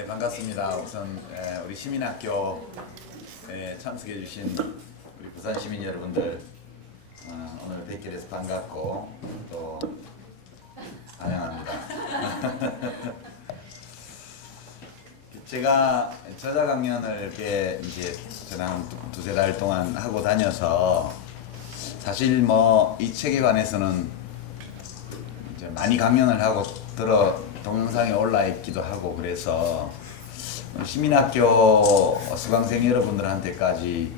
네, 반갑습니다. 우선 우리 시민학교에 참석해 주신 우리 부산 시민 여러분들 오늘 뵙게 돼서 반갑고 또 환영합니다. 제가 저자 강연을 이렇게 이제 지난 두세 달 동안 하고 다녀서 사실 뭐 이 책에 관해서는 이제 많이 강연을 하고 동영상에 올라 있기도 하고 그래서 시민학교 수강생 여러분들한테까지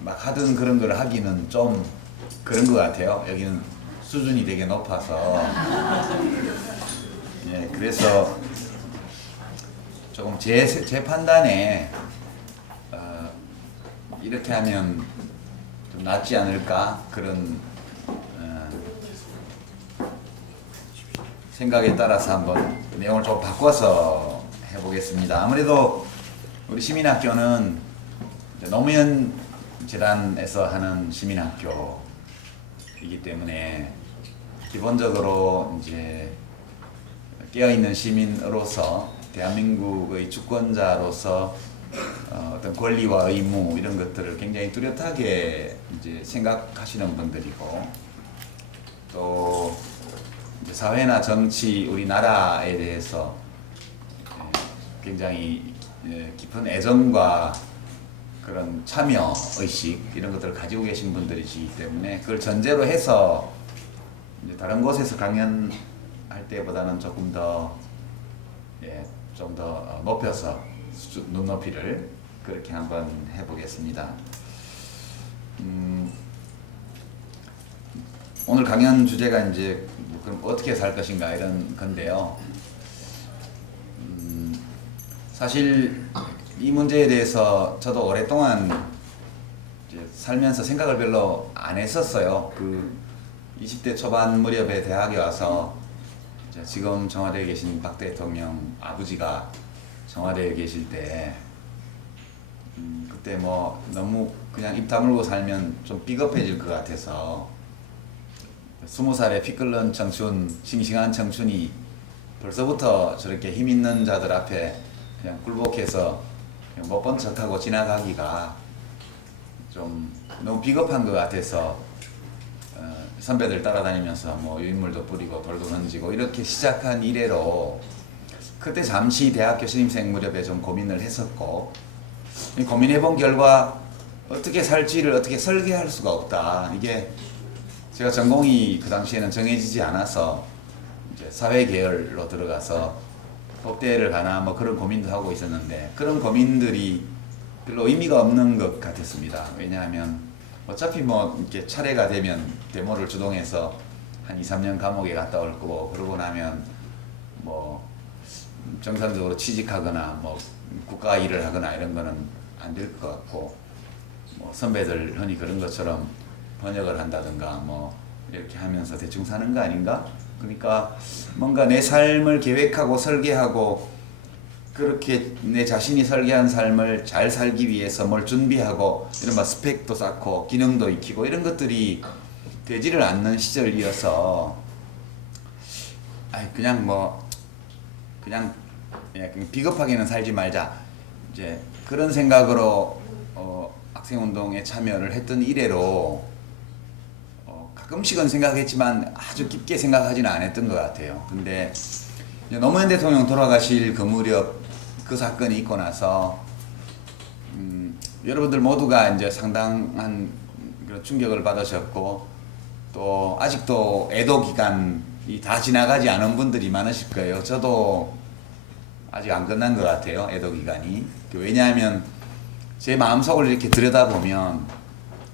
막 하던 그런 걸 하기는 좀 그런 것 같아요. 여기는 수준이 되게 높아서 예, 그래서 조금 제 판단에 이렇게 하면 좀 낫지 않을까 그런 생각에 따라서 한번 내용을 좀 바꿔서 해보겠습니다. 아무래도 우리 시민학교는 노무현 재단에서 하는 시민학교이기 때문에 기본적으로 이제 깨어있는 시민으로서 대한민국의 주권자로서 어떤 권리와 의무 이런 것들을 굉장히 뚜렷하게 이제 생각하시는 분들이고 또 사회나 정치, 우리나라에 대해서 굉장히 깊은 애정과 그런 참여 의식 이런 것들을 가지고 계신 분들이시기 때문에 그걸 전제로 해서 이제 다른 곳에서 강연할 때보다는 조금 더 좀 더 높여서 눈높이를 그렇게 한번 해보겠습니다. 오늘 강연 주제가 이제 그럼 어떻게 살 것인가 이런 건데요. 사실 이 문제에 대해서 저도 오랫동안 이제 살면서 생각을 별로 안 했었어요. 그 20대 초반 무렵에 대학에 와서 지금 청와대에 계신 박 대통령 아버지가 청와대에 계실 때 그때 뭐 너무 그냥 입 다물고 살면 좀 비겁해질 것 같아서 20살의 피 끓는 청춘, 싱싱한 청춘이 벌써부터 저렇게 힘 있는 자들 앞에 그냥 굴복해서 못 본 척하고 지나가기가 좀 너무 비겁한 것 같아서 선배들 따라다니면서 뭐 유인물도 뿌리고 돌도 던지고 이렇게 시작한 이래로 그때 잠시 대학교 신입생 무렵에 좀 고민을 했었고 고민해본 결과 어떻게 살지를 어떻게 설계할 수가 없다. 이게 제가 전공이 그 당시에는 정해지지 않아서 이제 사회 계열로 들어가서 법대를 가나 뭐 그런 고민도 하고 있었는데 그런 고민들이 별로 의미가 없는 것 같았습니다. 왜냐하면 어차피 뭐 이렇게 차례가 되면 데모를 주동해서 한 2, 3년 감옥에 갔다 올 거고 그러고 나면 뭐 정상적으로 취직하거나 뭐 국가 일을 하거나 이런 거는 안 될 것 같고 뭐 선배들 흔히 그런 것처럼 번역을 한다든가 뭐 이렇게 하면서 대충 사는 거 아닌가? 그러니까 뭔가 내 삶을 계획하고 설계하고 그렇게 내 자신이 설계한 삶을 잘 살기 위해서 뭘 준비하고 이른바 스펙도 쌓고 기능도 익히고 이런 것들이 되지를 않는 시절이어서 그냥 비겁하게는 살지 말자 이제 그런 생각으로 학생운동에 참여를 했던 이래로 가끔씩은 생각했지만 아주 깊게 생각하지는 않았던 것 같아요. 근데 노무현 대통령 돌아가실 그 무렵 그 사건이 있고 나서 여러분들 모두가 이제 상당한 그런 충격을 받으셨고 또 아직도 애도 기간이 다 지나가지 않은 분들이 많으실 거예요. 저도 아직 안 끝난 것 같아요. 애도 기간이. 왜냐하면 제 마음속을 이렇게 들여다보면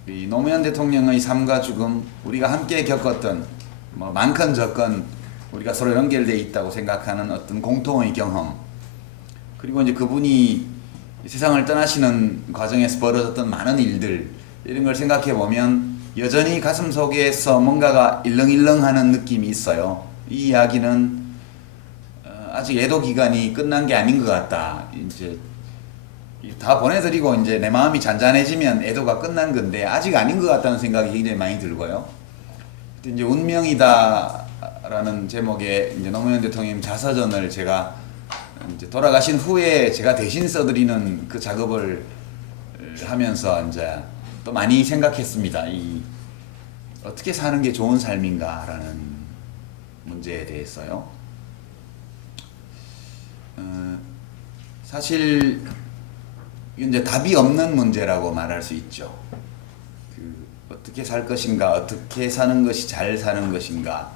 이 노무현 대통령의 삶과 죽음 우리가 함께 겪었던 뭐 많건 적건 우리가 서로 연결되어 있다고 생각하는 어떤 공통의 경험 그리고 이제 그분이 세상을 떠나시는 과정에서 벌어졌던 많은 일들 이런 걸 생각해 보면 여전히 가슴 속에서 뭔가가 일렁일렁하는 느낌이 있어요. 이 이야기는 아직 애도 기간이 끝난 게 아닌 것 같다. 이제 다 보내드리고 이제 내 마음이 잔잔해지면 애도가 끝난 건데 아직 아닌 것 같다는 생각이 굉장히 많이 들고요. 이제 운명이다라는 제목의 이제 노무현 대통령 자서전을 제가 이제 돌아가신 후에 제가 대신 써드리는 그 작업을 하면서 이제 또 많이 생각했습니다. 이 어떻게 사는 게 좋은 삶인가라는 문제에 대해서요. 사실 이제 답이 없는 문제라고 말할 수 있죠. 어떻게 살 것인가, 어떻게 사는 것이 잘 사는 것인가,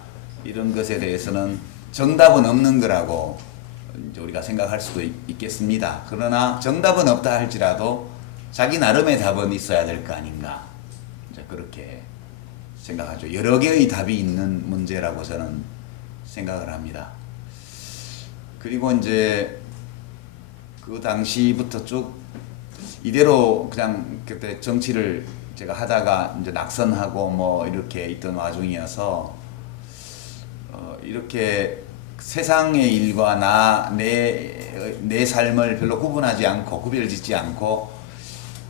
이런 것에 대해서는 정답은 없는 거라고 이제 우리가 생각할 수도 있겠습니다. 그러나 정답은 없다 할지라도 자기 나름의 답은 있어야 될 거 아닌가, 이제 그렇게 생각하죠. 여러 개의 답이 있는 문제라고 저는 생각을 합니다. 그리고 이제 그 당시부터 쭉 이대로 그냥 그때 정치를 제가 하다가 이제 낙선하고 뭐 이렇게 있던 와중이어서 이렇게 세상의 일과 내 삶을 별로 구분하지 않고 구별 짓지 않고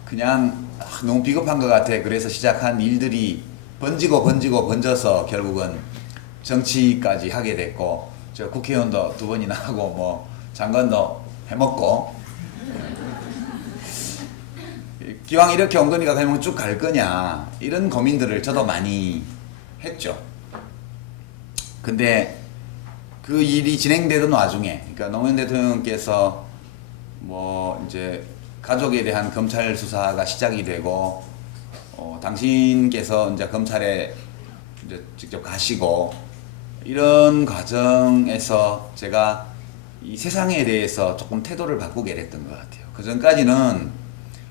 그냥 너무 비겁한 것 같아. 그래서 시작한 일들이 번져서 결국은 정치까지 하게 됐고, 저 국회의원도 2번이나 하고 뭐 장관도 해먹고, 기왕 이렇게 온 거니까 그냥 쭉 갈 거냐, 이런 고민들을 저도 많이 했죠. 근데 그 일이 진행되던 와중에, 그러니까 노무현 대통령께서 뭐 이제 가족에 대한 검찰 수사가 시작이 되고, 당신께서 이제 검찰에 이제 직접 가시고, 이런 과정에서 제가 이 세상에 대해서 조금 태도를 바꾸게 됐던 것 같아요. 그 전까지는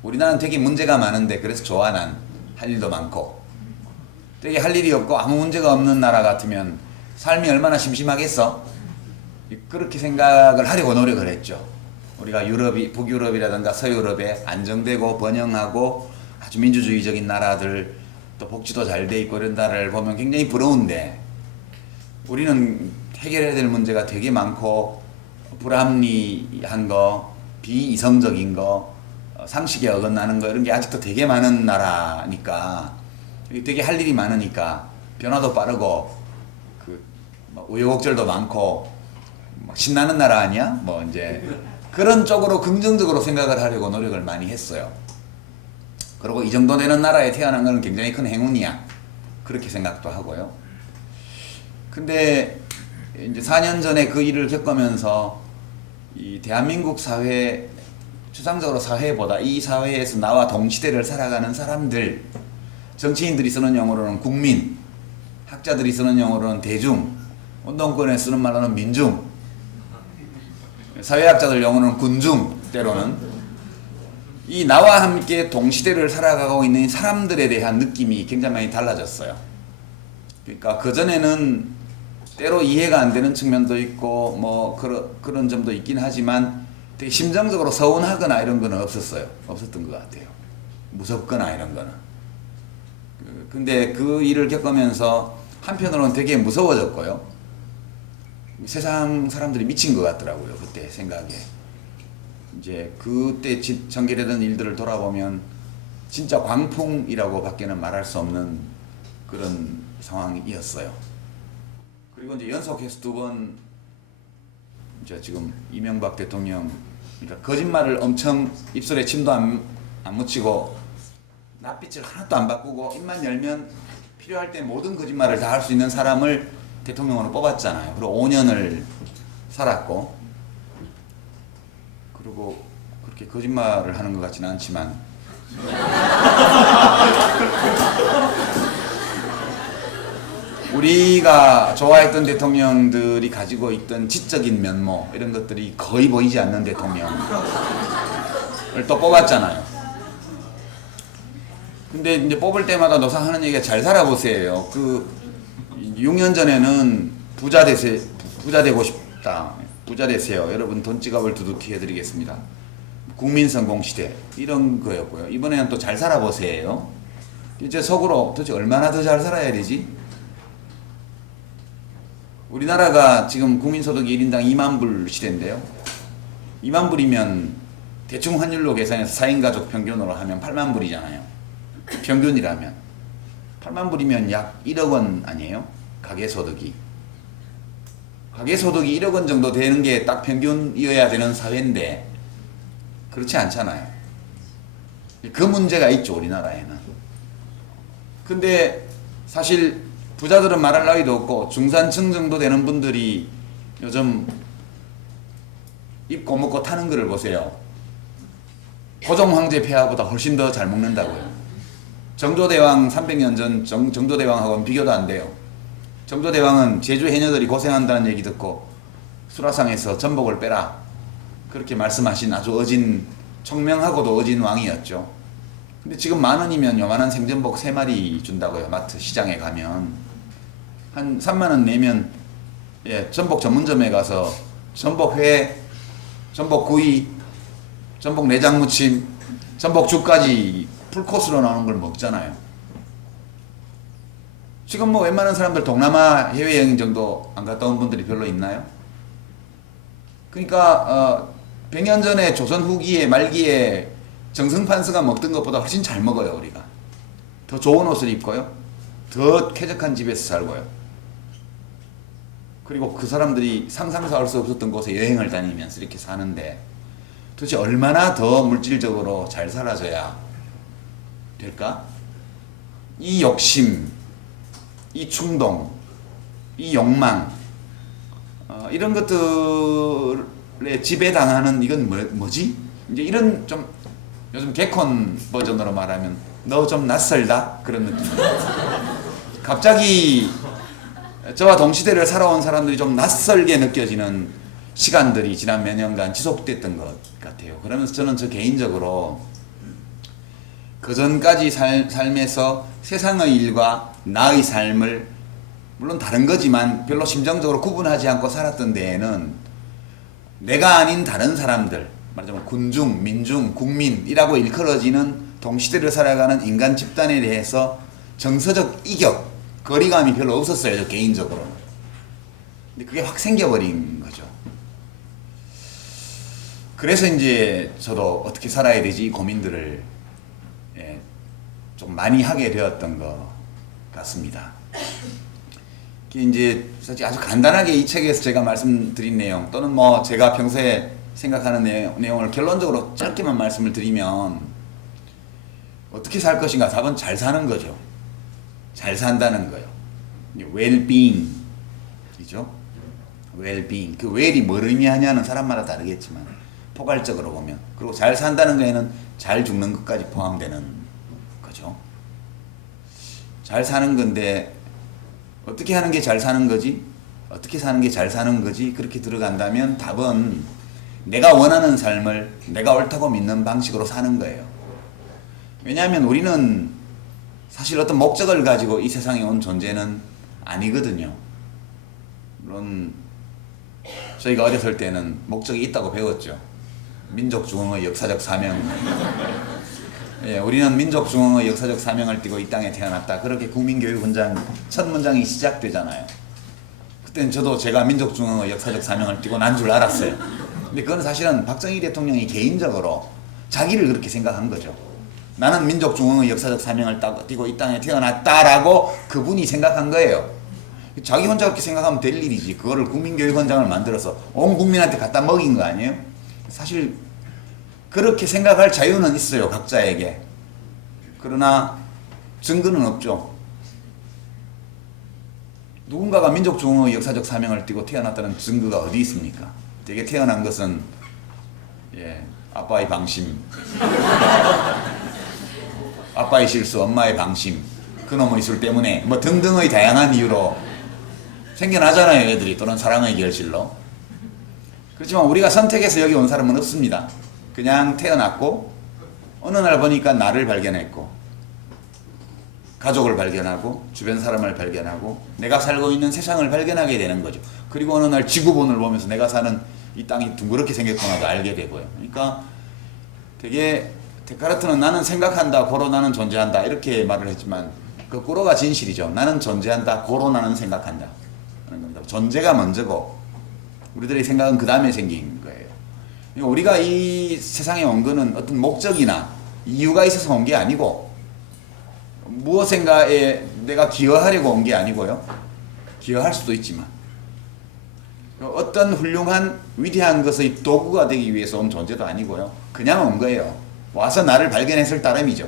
우리나라는 되게 문제가 많은데 그래서 좋아, 난 할 일도 많고, 되게 할 일이 없고 아무 문제가 없는 나라 같으면 삶이 얼마나 심심하겠어? 그렇게 생각을 하려고 노력을 했죠. 우리가 북유럽이라든가 서유럽에 안정되고 번영하고 아주 민주주의적인 나라들, 또 복지도 잘 돼 있고 이런 나라를 보면 굉장히 부러운데, 우리는 해결해야 될 문제가 되게 많고 불합리한 거, 비이성적인 거, 상식에 어긋나는 거, 이런 게 아직도 되게 많은 나라니까, 되게 할 일이 많으니까 변화도 빠르고 우여곡절도 많고 신나는 나라 아니야? 뭐 이제 그런 쪽으로 긍정적으로 생각을 하려고 노력을 많이 했어요. 그리고 이 정도 되는 나라에 태어난 건 굉장히 큰 행운이야, 그렇게 생각도 하고요. 근데 이제 4년 전에 그 일을 겪으면서 이 대한민국 사회, 추상적으로 사회보다 이 사회에서 나와 동시대를 살아가는 사람들, 정치인들이 쓰는 용어로는 국민, 학자들이 쓰는 용어로는 대중, 운동권에 쓰는 말로는 민중, 사회학자들 용어로는 군중, 때로는 이 나와 함께 동시대를 살아가고 있는 사람들에 대한 느낌이 굉장히 많이 달라졌어요. 그러니까 그전에는 때로 이해가 안 되는 측면도 있고 뭐 그런 점도 있긴 하지만 되게 심정적으로 서운하거나 이런 거는 없었던 것 같아요. 무섭거나 이런 거는. 근데 그 일을 겪으면서 한편으로는 되게 무서워졌고요. 세상 사람들이 미친 것 같더라고요, 그때 생각에. 이제 그때 전개되던 일들을 돌아보면 진짜 광풍이라고 밖에는 말할 수 없는 그런 상황이었어요. 그리고 이제 연속해서 2번 이제 지금 이명박 대통령, 그러니까 거짓말을 엄청 입술에 침도 안 묻히고 낯빛을 하나도 안 바꾸고 입만 열면 필요할 때 모든 거짓말을 다 할 수 있는 사람을 대통령으로 뽑았잖아요. 그리고 5년을 살았고, 그리고 그렇게 거짓말을 하는 것 같지는 않지만 우리가 좋아했던 대통령들이 가지고 있던 지적인 면모, 이런 것들이 거의 보이지 않는 대통령을 또 뽑았잖아요. 근데 이제 뽑을 때마다 노상 하는 얘기가 잘 살아보세요. 6년 전에는 부자 되고 싶다, 부자 되세요, 여러분 돈 지갑을 두둑히 해드리겠습니다, 국민 성공 시대, 이런 거였고요. 이번에는 또 잘 살아보세요. 이제 속으로 도대체 얼마나 더 잘 살아야 되지? 우리나라가 지금 국민소득이 1인당 2만 불 시대인데요. 2만 불이면 대충 환율로 계산해서 4인 가족 평균으로 하면 8만 불이잖아요. 평균이라면 8만 불이면 약 1억 원 아니에요? 가계소득이. 가계소득이 1억 원 정도 되는 게 딱 평균이어야 되는 사회인데 그렇지 않잖아요. 그 문제가 있죠, 우리나라에는. 근데 사실 부자들은 말할 나위도 없고 중산층 정도 되는 분들이 요즘 입고 먹고 타는 거를 보세요. 고종 황제 폐하보다 훨씬 더 잘 먹는다고요. 정조대왕 300년 전 정조대왕하고는 비교도 안 돼요. 정조대왕은 제주 해녀들이 고생한다는 얘기 듣고 수라상에서 전복을 빼라 그렇게 말씀하신 아주 어진, 총명하고도 어진 왕이었죠. 근데 지금 10,000원이면 요만한 생전복 3마리 준다고요. 마트 시장에 가면 한 30,000원 내면 전복 전문점에 가서 전복회, 전복구이, 전복 내장무침, 전복죽까지 풀코스로 나오는 걸 먹잖아요. 지금 뭐 웬만한 사람들 동남아 해외여행 정도 안 갔다 온 분들이 별로 있나요? 그러니까 100년 전에 조선 후기에 말기에 정승판서가 먹던 것보다 훨씬 잘 먹어요. 우리가 더 좋은 옷을 입고요, 더 쾌적한 집에서 살고요. 그리고 그 사람들이 상상도 할 수 없었던 곳에 여행을 다니면서 이렇게 사는데 도대체 얼마나 더 물질적으로 잘 살아져야 될까? 이 욕심, 이 충동, 이 욕망, 이런 것들에 지배당하는 이건 뭐지? 이제 이런 좀 요즘 개콘 버전으로 말하면 너 좀 낯설다 그런 느낌이에요. 갑자기 저와 동시대를 살아온 사람들이 좀 낯설게 느껴지는 시간들이 지난 몇 년간 지속됐던 것 같아요. 그러면서 저는 저 개인적으로 그 전까지 삶에서 세상의 일과 나의 삶을 물론 다른 거지만 별로 심정적으로 구분하지 않고 살았던 데에는 내가 아닌 다른 사람들, 말하자면 군중, 민중, 국민이라고 일컬어지는 동시대를 살아가는 인간 집단에 대해서 정서적 이격, 거리감이 별로 없었어요. 저 개인적으로. 근데 그게 확 생겨버린 거죠. 그래서 이제 저도 어떻게 살아야 되지 이 고민들을 좀 많이 하게 되었던 것 같습니다. 이제 사실 아주 간단하게 이 책에서 제가 말씀드린 내용 또는 뭐 제가 평소에 생각하는 내용을 결론적으로 짧게만 말씀을 드리면 어떻게 살 것인가? 답은 잘 사는 거죠. 잘 산다는 거예요. well-being 이죠. well-being. 그 well이 뭘 의미하냐는 사람마다 다르겠지만 포괄적으로 보면, 그리고 잘 산다는 거에는 잘 죽는 것까지 포함되는 거죠. 잘 사는 건데 어떻게 하는 게 잘 사는 거지? 어떻게 사는 게 잘 사는 거지? 그렇게 들어간다면 답은 내가 원하는 삶을 내가 옳다고 믿는 방식으로 사는 거예요. 왜냐하면 우리는 사실 어떤 목적을 가지고 이 세상에 온 존재는 아니거든요. 물론 저희가 어렸을 때는 목적이 있다고 배웠죠. 민족중흥의 역사적 사명. 우리는 민족중흥의 역사적 사명을 띠고 이 땅에 태어났다. 그렇게 국민교육훈장 첫 문장이 시작되잖아요. 그때는 저도 제가 민족중흥의 역사적 사명을 띠고 난 줄 알았어요. 근데 그건 사실은 박정희 대통령이 개인적으로 자기를 그렇게 생각한 거죠. 나는 민족중흥의 역사적 사명을 띠고 이 땅에 태어났다라고 그분이 생각한 거예요. 자기 혼자 그렇게 생각하면 될 일이지. 그거를 국민교육원장을 만들어서 온 국민한테 갖다 먹인 거 아니에요? 사실 그렇게 생각할 자유는 있어요, 각자에게. 그러나 증거는 없죠. 누군가가 민족중흥의 역사적 사명을 띠고 태어났다는 증거가 어디 있습니까? 되게 태어난 것은 아빠의 방심, 아빠의 실수, 엄마의 방심, 그놈의 술 때문에 뭐 등등의 다양한 이유로 생겨나잖아요, 애들이. 또는 사랑의 결실로. 그렇지만 우리가 선택해서 여기 온 사람은 없습니다. 그냥 태어났고 어느 날 보니까 나를 발견했고 가족을 발견하고 주변 사람을 발견하고 내가 살고 있는 세상을 발견하게 되는 거죠. 그리고 어느 날 지구본을 보면서 내가 사는 이 땅이 둥그렇게 생겼구나도 알게 되고요. 그러니까 되게 데카르트는 나는 생각한다, 고로 나는 존재한다 이렇게 말을 했지만 그 고로가 진실이죠. 나는 존재한다, 고로 나는 생각한다. 존재가 먼저고 우리들의 생각은 그 다음에 생긴 거예요. 우리가 이 세상에 온 거는 어떤 목적이나 이유가 있어서 온 게 아니고 무엇인가에 내가 기여하려고 온 게 아니고요. 기여할 수도 있지만 어떤 훌륭한 위대한 것의 도구가 되기 위해서 온 존재도 아니고요. 그냥 온 거예요. 와서 나를 발견했을 따름이죠.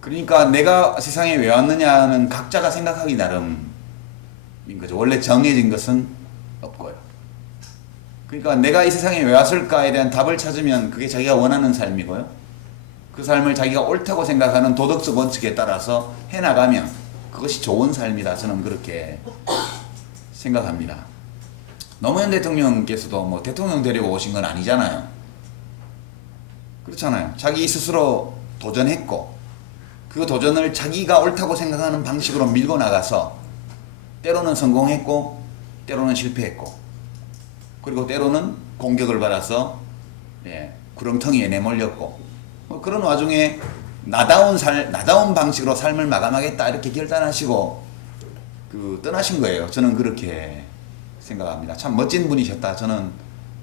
그러니까 내가 세상에 왜 왔느냐는 각자가 생각하기 나름인 거죠. 원래 정해진 것은 없고요. 그러니까 내가 이 세상에 왜 왔을까에 대한 답을 찾으면 그게 자기가 원하는 삶이고요. 그 삶을 자기가 옳다고 생각하는 도덕적 원칙에 따라서 해나가면 그것이 좋은 삶이다. 저는 그렇게 생각합니다. 노무현 대통령께서도 뭐 대통령 되려고 오신 건 아니잖아요. 그렇잖아요. 자기 스스로 도전했고 그 도전을 자기가 옳다고 생각하는 방식으로 밀고 나가서 때로는 성공했고 때로는 실패했고 그리고 때로는 공격을 받아서 구렁텅이에 내몰렸고 뭐 그런 와중에 나다운 방식으로 삶을 마감하겠다 이렇게 결단하시고 떠나신 거예요. 저는 그렇게 생각합니다. 참 멋진 분이셨다. 저는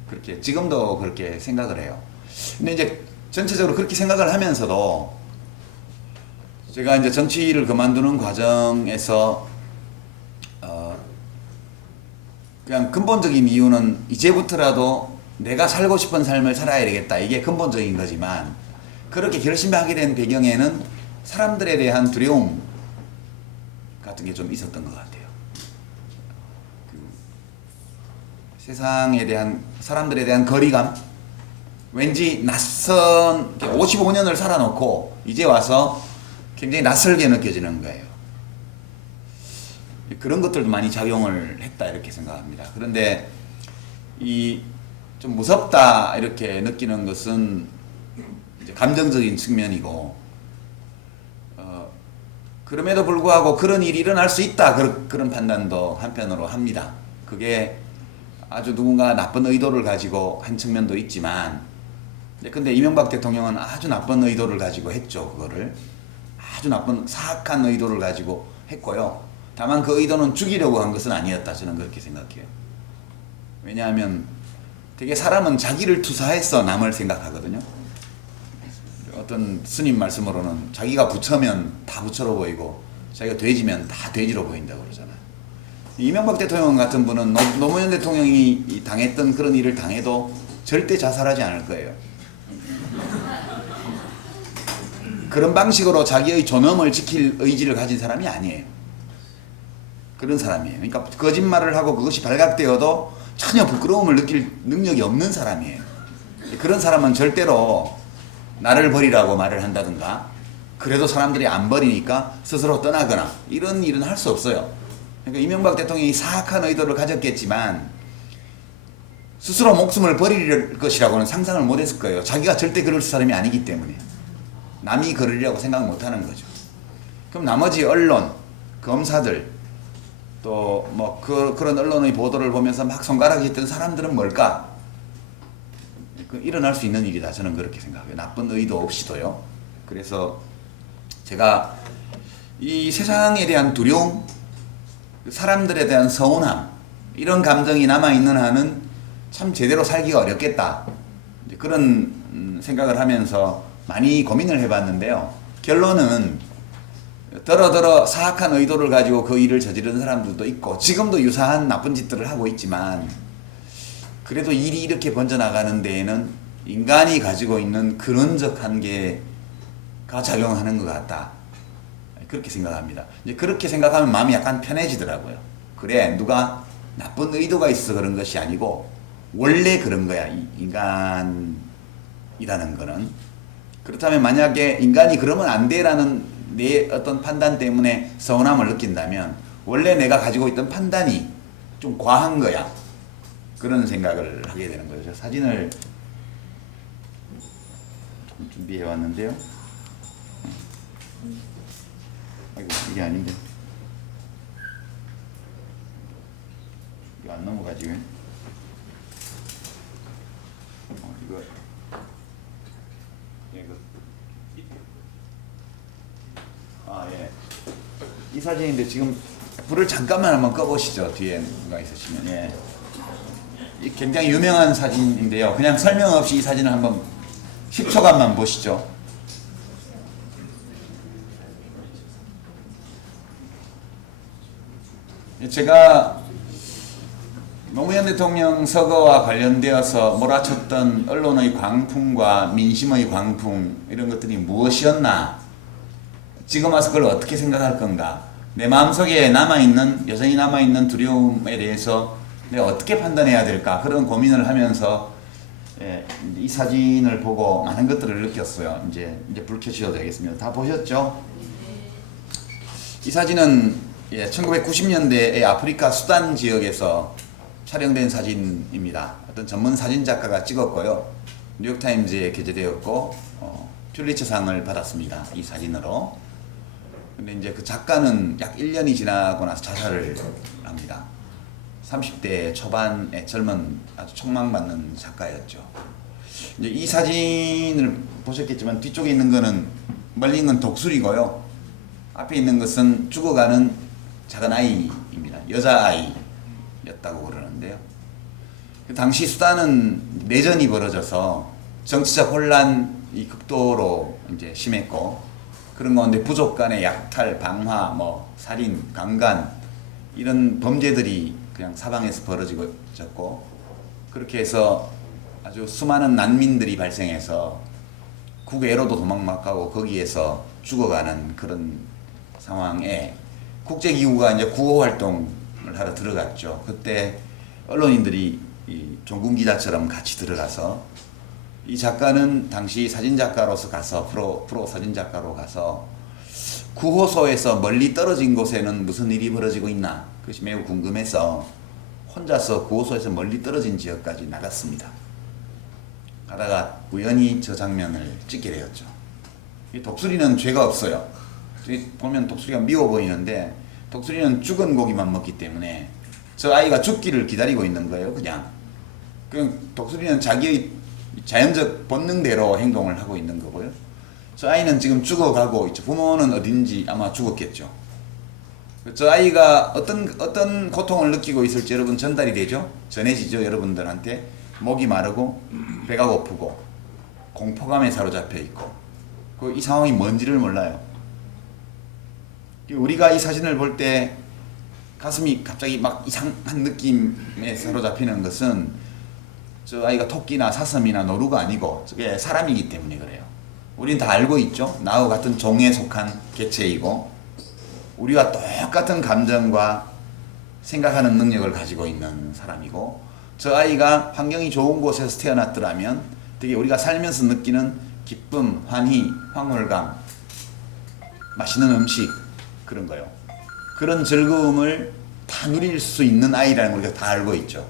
그렇게 지금도 그렇게 생각을 해요. 근데 이제 전체적으로 그렇게 생각을 하면서도 제가 이제 정치를 그만두는 과정에서 그냥 근본적인 이유는 이제부터라도 내가 살고 싶은 삶을 살아야 되겠다. 이게 근본적인 거지만 그렇게 결심하게 된 배경에는 사람들에 대한 두려움 같은 게 좀 있었던 것 같아요. 세상에 대한 사람들에 대한 거리감 왠지 낯선 55년을 살아놓고 이제 와서 굉장히 낯설게 느껴지는 거예요. 그런 것들도 많이 작용을 했다 이렇게 생각합니다. 그런데 이 좀 무섭다 이렇게 느끼는 것은 이제 감정적인 측면이고 그럼에도 불구하고 그런 일이 일어날 수 있다 그런 판단도 한편으로 합니다. 그게 아주 누군가 나쁜 의도를 가지고 한 측면도 있지만 근데 이명박 대통령은 아주 나쁜 의도를 가지고 했죠. 그거를 아주 나쁜 사악한 의도를 가지고 했고요. 다만 그 의도는 죽이려고 한 것은 아니었다. 저는 그렇게 생각해요. 왜냐하면 되게 사람은 자기를 투사해서 남을 생각하거든요. 어떤 스님 말씀으로는 자기가 부처면 다 부처로 보이고 자기가 돼지면 다 돼지로 보인다고 그러잖아요. 이명박 대통령 같은 분은 노무현 대통령이 당했던 그런 일을 당해도 절대 자살하지 않을 거예요. 그런 방식으로 자기의 존엄을 지킬 의지를 가진 사람이 아니에요. 그런 사람이에요. 그러니까 거짓말을 하고 그것이 발각되어도 전혀 부끄러움을 느낄 능력이 없는 사람이에요. 그런 사람은 절대로 나를 버리라고 말을 한다든가 그래도 사람들이 안 버리니까 스스로 떠나거나 이런 일은 할 수 없어요. 그러니까 이명박 대통령이 사악한 의도를 가졌겠지만 스스로 목숨을 버릴 것이라고는 상상을 못했을 거예요. 자기가 절대 그럴 사람이 아니기 때문에 남이 그러리라고 생각 못하는 거죠. 그럼 나머지 언론, 검사들 또 뭐 그런 언론의 보도를 보면서 막 손가락이 있던 사람들은 뭘까? 일어날 수 있는 일이다. 저는 그렇게 생각해요. 나쁜 의도 없이도요. 그래서 제가 이 세상에 대한 두려움, 사람들에 대한 서운함 이런 감정이 남아있는 한은 참 제대로 살기가 어렵겠다. 그런 생각을 하면서 많이 고민을 해봤는데요. 결론은 더러더러 사악한 의도를 가지고 그 일을 저지르는 사람들도 있고 지금도 유사한 나쁜 짓들을 하고 있지만 그래도 일이 이렇게 번져나가는 데에는 인간이 가지고 있는 근원적 한계가 작용하는 것 같다. 그렇게 생각합니다. 이제 그렇게 생각하면 마음이 약간 편해지더라고요. 그래, 누가 나쁜 의도가 있어 그런 것이 아니고 원래 그런 거야. 인간이라는 거는. 그렇다면 만약에 인간이 그러면 안 돼라는 내 어떤 판단 때문에 서운함을 느낀다면 원래 내가 가지고 있던 판단이 좀 과한 거야. 그런 생각을 하게 되는 거죠. 사진을 좀 준비해 왔는데요. 아이고, 이게 아닌데. 이거 안 넘어가지 왜? 이거 예. 이 사진인데 지금 불을 잠깐만 한번 꺼보시죠. 뒤에 누가 있으시면. 예. 이 굉장히 유명한 사진인데요. 그냥 설명 없이 이 사진을 한번 10초간만 보시죠. 제가 노무현 대통령 서거와 관련되어서 몰아쳤던 언론의 광풍과 민심의 광풍 이런 것들이 무엇이었나? 지금 와서 그걸 어떻게 생각할 건가? 내 마음속에 남아있는 여전히 남아있는 두려움에 대해서 내가 어떻게 판단해야 될까? 그런 고민을 하면서 이 사진을 보고 많은 것들을 느꼈어요. 이제 불 켜주셔도 되겠습니다. 다 보셨죠? 이 사진은 1990년대의 아프리카 수단 지역에서 촬영된 사진입니다. 어떤 전문 사진 작가가 찍었고요. 뉴욕타임즈에 게재되었고 퓰리처상을 받았습니다. 이 사진으로. 근데 이제 그 작가는 약 1년이 지나고 나서 자살을 합니다. 30대 초반의 젊은 아주 촉망받는 작가였죠. 이제 이 사진을 보셨겠지만 뒤쪽에 있는 거는 멀리 있는 독수리고요. 앞에 있는 것은 죽어가는 작은 아이입니다. 여자아이였다고 그러는데요. 그 당시 수단은 내전이 벌어져서 정치적 혼란이 극도로 이제 심했고 그런 가운데 부족 간의 약탈, 방화, 살인, 강간 이런 범죄들이 그냥 사방에서 벌어지고 그렇게 해서 아주 수많은 난민들이 발생해서 국외로도 도망 못 가고 거기에서 죽어가는 그런 상황에 국제기구가 이제 구호 활동을 하러 들어갔죠. 그때 언론인들이 이 종군 기자처럼 같이 들어가서 이 작가는 당시 사진작가로서 가서 프로 사진작가로 가서 구호소에서 멀리 떨어진 곳에는 무슨 일이 벌어지고 있나 그것이 매우 궁금해서 혼자서 구호소에서 멀리 떨어진 지역까지 나갔습니다. 가다가 우연히 저 장면을 찍게 되었죠. 이 독수리는 죄가 없어요. 보면 독수리가 미워 보이는데 독수리는 죽은 고기만 먹기 때문에 저 아이가 죽기를 기다리고 있는 거예요. 그냥 독수리는 자기의 자연적 본능대로 행동을 하고 있는 거고요. 저 아이는 지금 죽어가고 있죠. 부모는 어딘지 아마 죽었겠죠. 저 아이가 어떤 고통을 느끼고 있을지 여러분 전달이 되죠? 전해지죠? 여러분들한테 목이 마르고 배가 고프고 공포감에 사로잡혀 있고 이 상황이 뭔지를 몰라요. 우리가 이 사진을 볼 때 가슴이 갑자기 막 이상한 느낌에 사로잡히는 것은 저 아이가 토끼나 사슴이나 노루가 아니고 저게 사람이기 때문에 그래요. 우린 다 알고 있죠. 나와 같은 종에 속한 개체이고 우리와 똑같은 감정과 생각하는 능력을 가지고 있는 사람이고 저 아이가 환경이 좋은 곳에서 태어났더라면 되게 우리가 살면서 느끼는 기쁨, 환희, 황홀감, 맛있는 음식 그런 거요. 그런 즐거움을 다 누릴 수 있는 아이라는 걸 우리가 다 알고 있죠.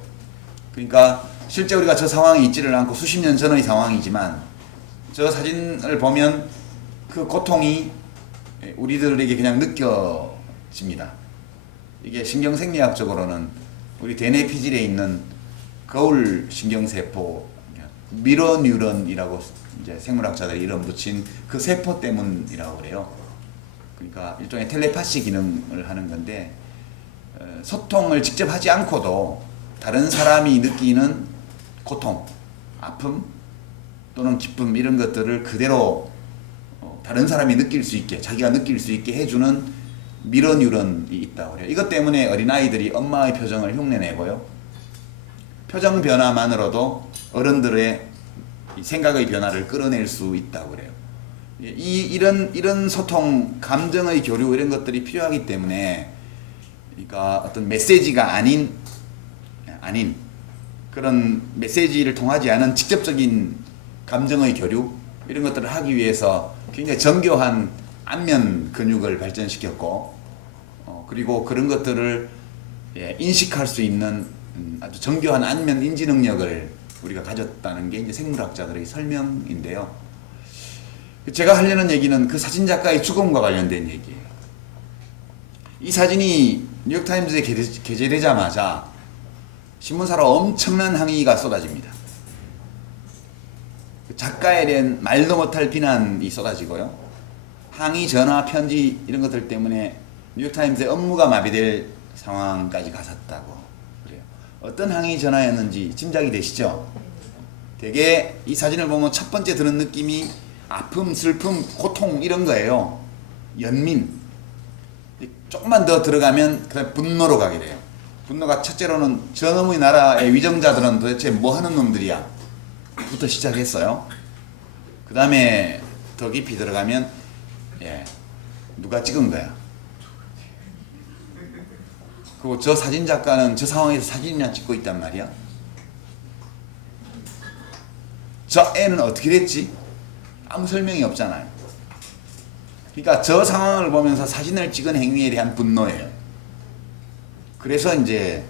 그러니까 실제 우리가 저 상황에 있지를 않고 수십 년 전의 상황이지만 저 사진을 보면 그 고통이 우리들에게 그냥 느껴집니다. 이게 신경생리학적으로는 우리 대뇌 피질에 있는 거울 신경세포, 미러뉴런이라고 이제 생물학자들이 이름 붙인 그 세포 때문이라고 그래요. 그러니까 일종의 텔레파시 기능을 하는 건데 소통을 직접 하지 않고도 다른 사람이 느끼는 고통, 아픔 또는 기쁨 이런 것들을 그대로 다른 사람이 느낄 수 있게 자기가 느낄 수 있게 해주는 미러뉴런이 있다고 그래요. 이것 때문에 어린아이들이 엄마의 표정을 흉내내고요. 표정 변화만으로도 어른들의 생각의 변화를 끌어낼 수 있다고 그래요. 이런 소통, 감정의 교류 이런 것들이 필요하기 때문에 그러니까 어떤 메시지가 아닌 그런 메시지를 통하지 않은 직접적인 감정의 교류 이런 것들을 하기 위해서 굉장히 정교한 안면 근육을 발전시켰고 그리고 그런 것들을 인식할 수 있는 아주 정교한 안면 인지 능력을 우리가 가졌다는 게 이제 생물학자들의 설명인데요. 제가 하려는 얘기는 그 사진작가의 죽음과 관련된 얘기예요. 이 사진이 뉴욕타임즈에 게재되자마자 신문사로 엄청난 항의가 쏟아집니다. 작가에 대한 말도 못할 비난이 쏟아지고요. 항의, 전화, 편지 이런 것들 때문에 뉴욕타임즈의 업무가 마비될 상황까지 갔었다고 그래요. 어떤 항의 전화였는지 짐작이 되시죠? 되게 이 사진을 보면 첫 번째 드는 느낌이 아픔, 슬픔, 고통 이런 거예요. 연민. 조금만 더 들어가면 그다음 분노로 가게 돼요. 분노가 첫째로는 저놈의 나라의 위정자들은 도대체 뭐 하는 놈들이야? 부터 시작했어요. 그 다음에 더 깊이 들어가면, 누가 찍은 거야? 그리고 저 사진 작가는 저 상황에서 사진이나 찍고 있단 말이야. 저 애는 어떻게 됐지? 아무 설명이 없잖아요. 그러니까 저 상황을 보면서 사진을 찍은 행위에 대한 분노예요. 그래서 이제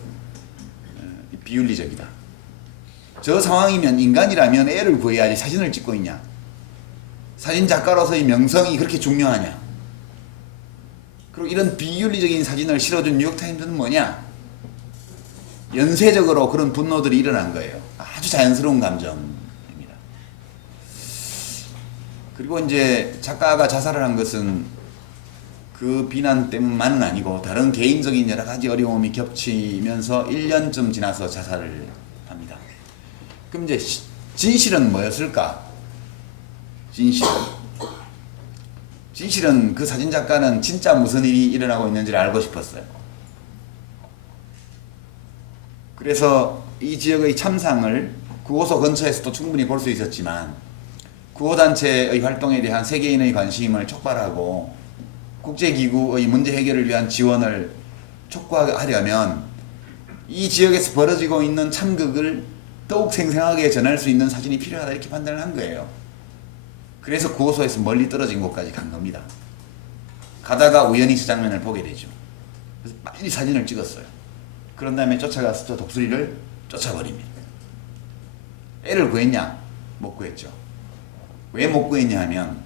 비윤리적이다. 저 상황이면 인간이라면 애를 구해야지 사진을 찍고 있냐? 사진 작가로서의 명성이 그렇게 중요하냐? 그리고 이런 비윤리적인 사진을 실어준 뉴욕타임즈는 뭐냐? 연쇄적으로 그런 분노들이 일어난 거예요. 아주 자연스러운 감정입니다. 그리고 이제 작가가 자살을 한 것은 그 비난 때문만은 아니고 다른 개인적인 여러 가지 어려움이 겹치면서 1년쯤 지나서 자살을 합니다. 그럼 이제 진실은 뭐였을까? 진실은 그 사진작가는 진짜 무슨 일이 일어나고 있는지를 알고 싶었어요. 그래서 이 지역의 참상을 구호소 근처에서도 충분히 볼 수 있었지만 구호단체의 활동에 대한 세계인의 관심을 촉발하고 국제기구의 문제 해결을 위한 지원을 촉구하려면 이 지역에서 벌어지고 있는 참극을 더욱 생생하게 전할 수 있는 사진이 필요하다 이렇게 판단을 한 거예요. 그래서 구호소에서 멀리 떨어진 곳까지 간 겁니다. 가다가 우연히 저 장면을 보게 되죠. 그래서 빨리 사진을 찍었어요. 그런 다음에 쫓아가서 저 독수리를 쫓아버립니다. 애를 구했냐? 못 구했죠. 왜 못 구했냐 하면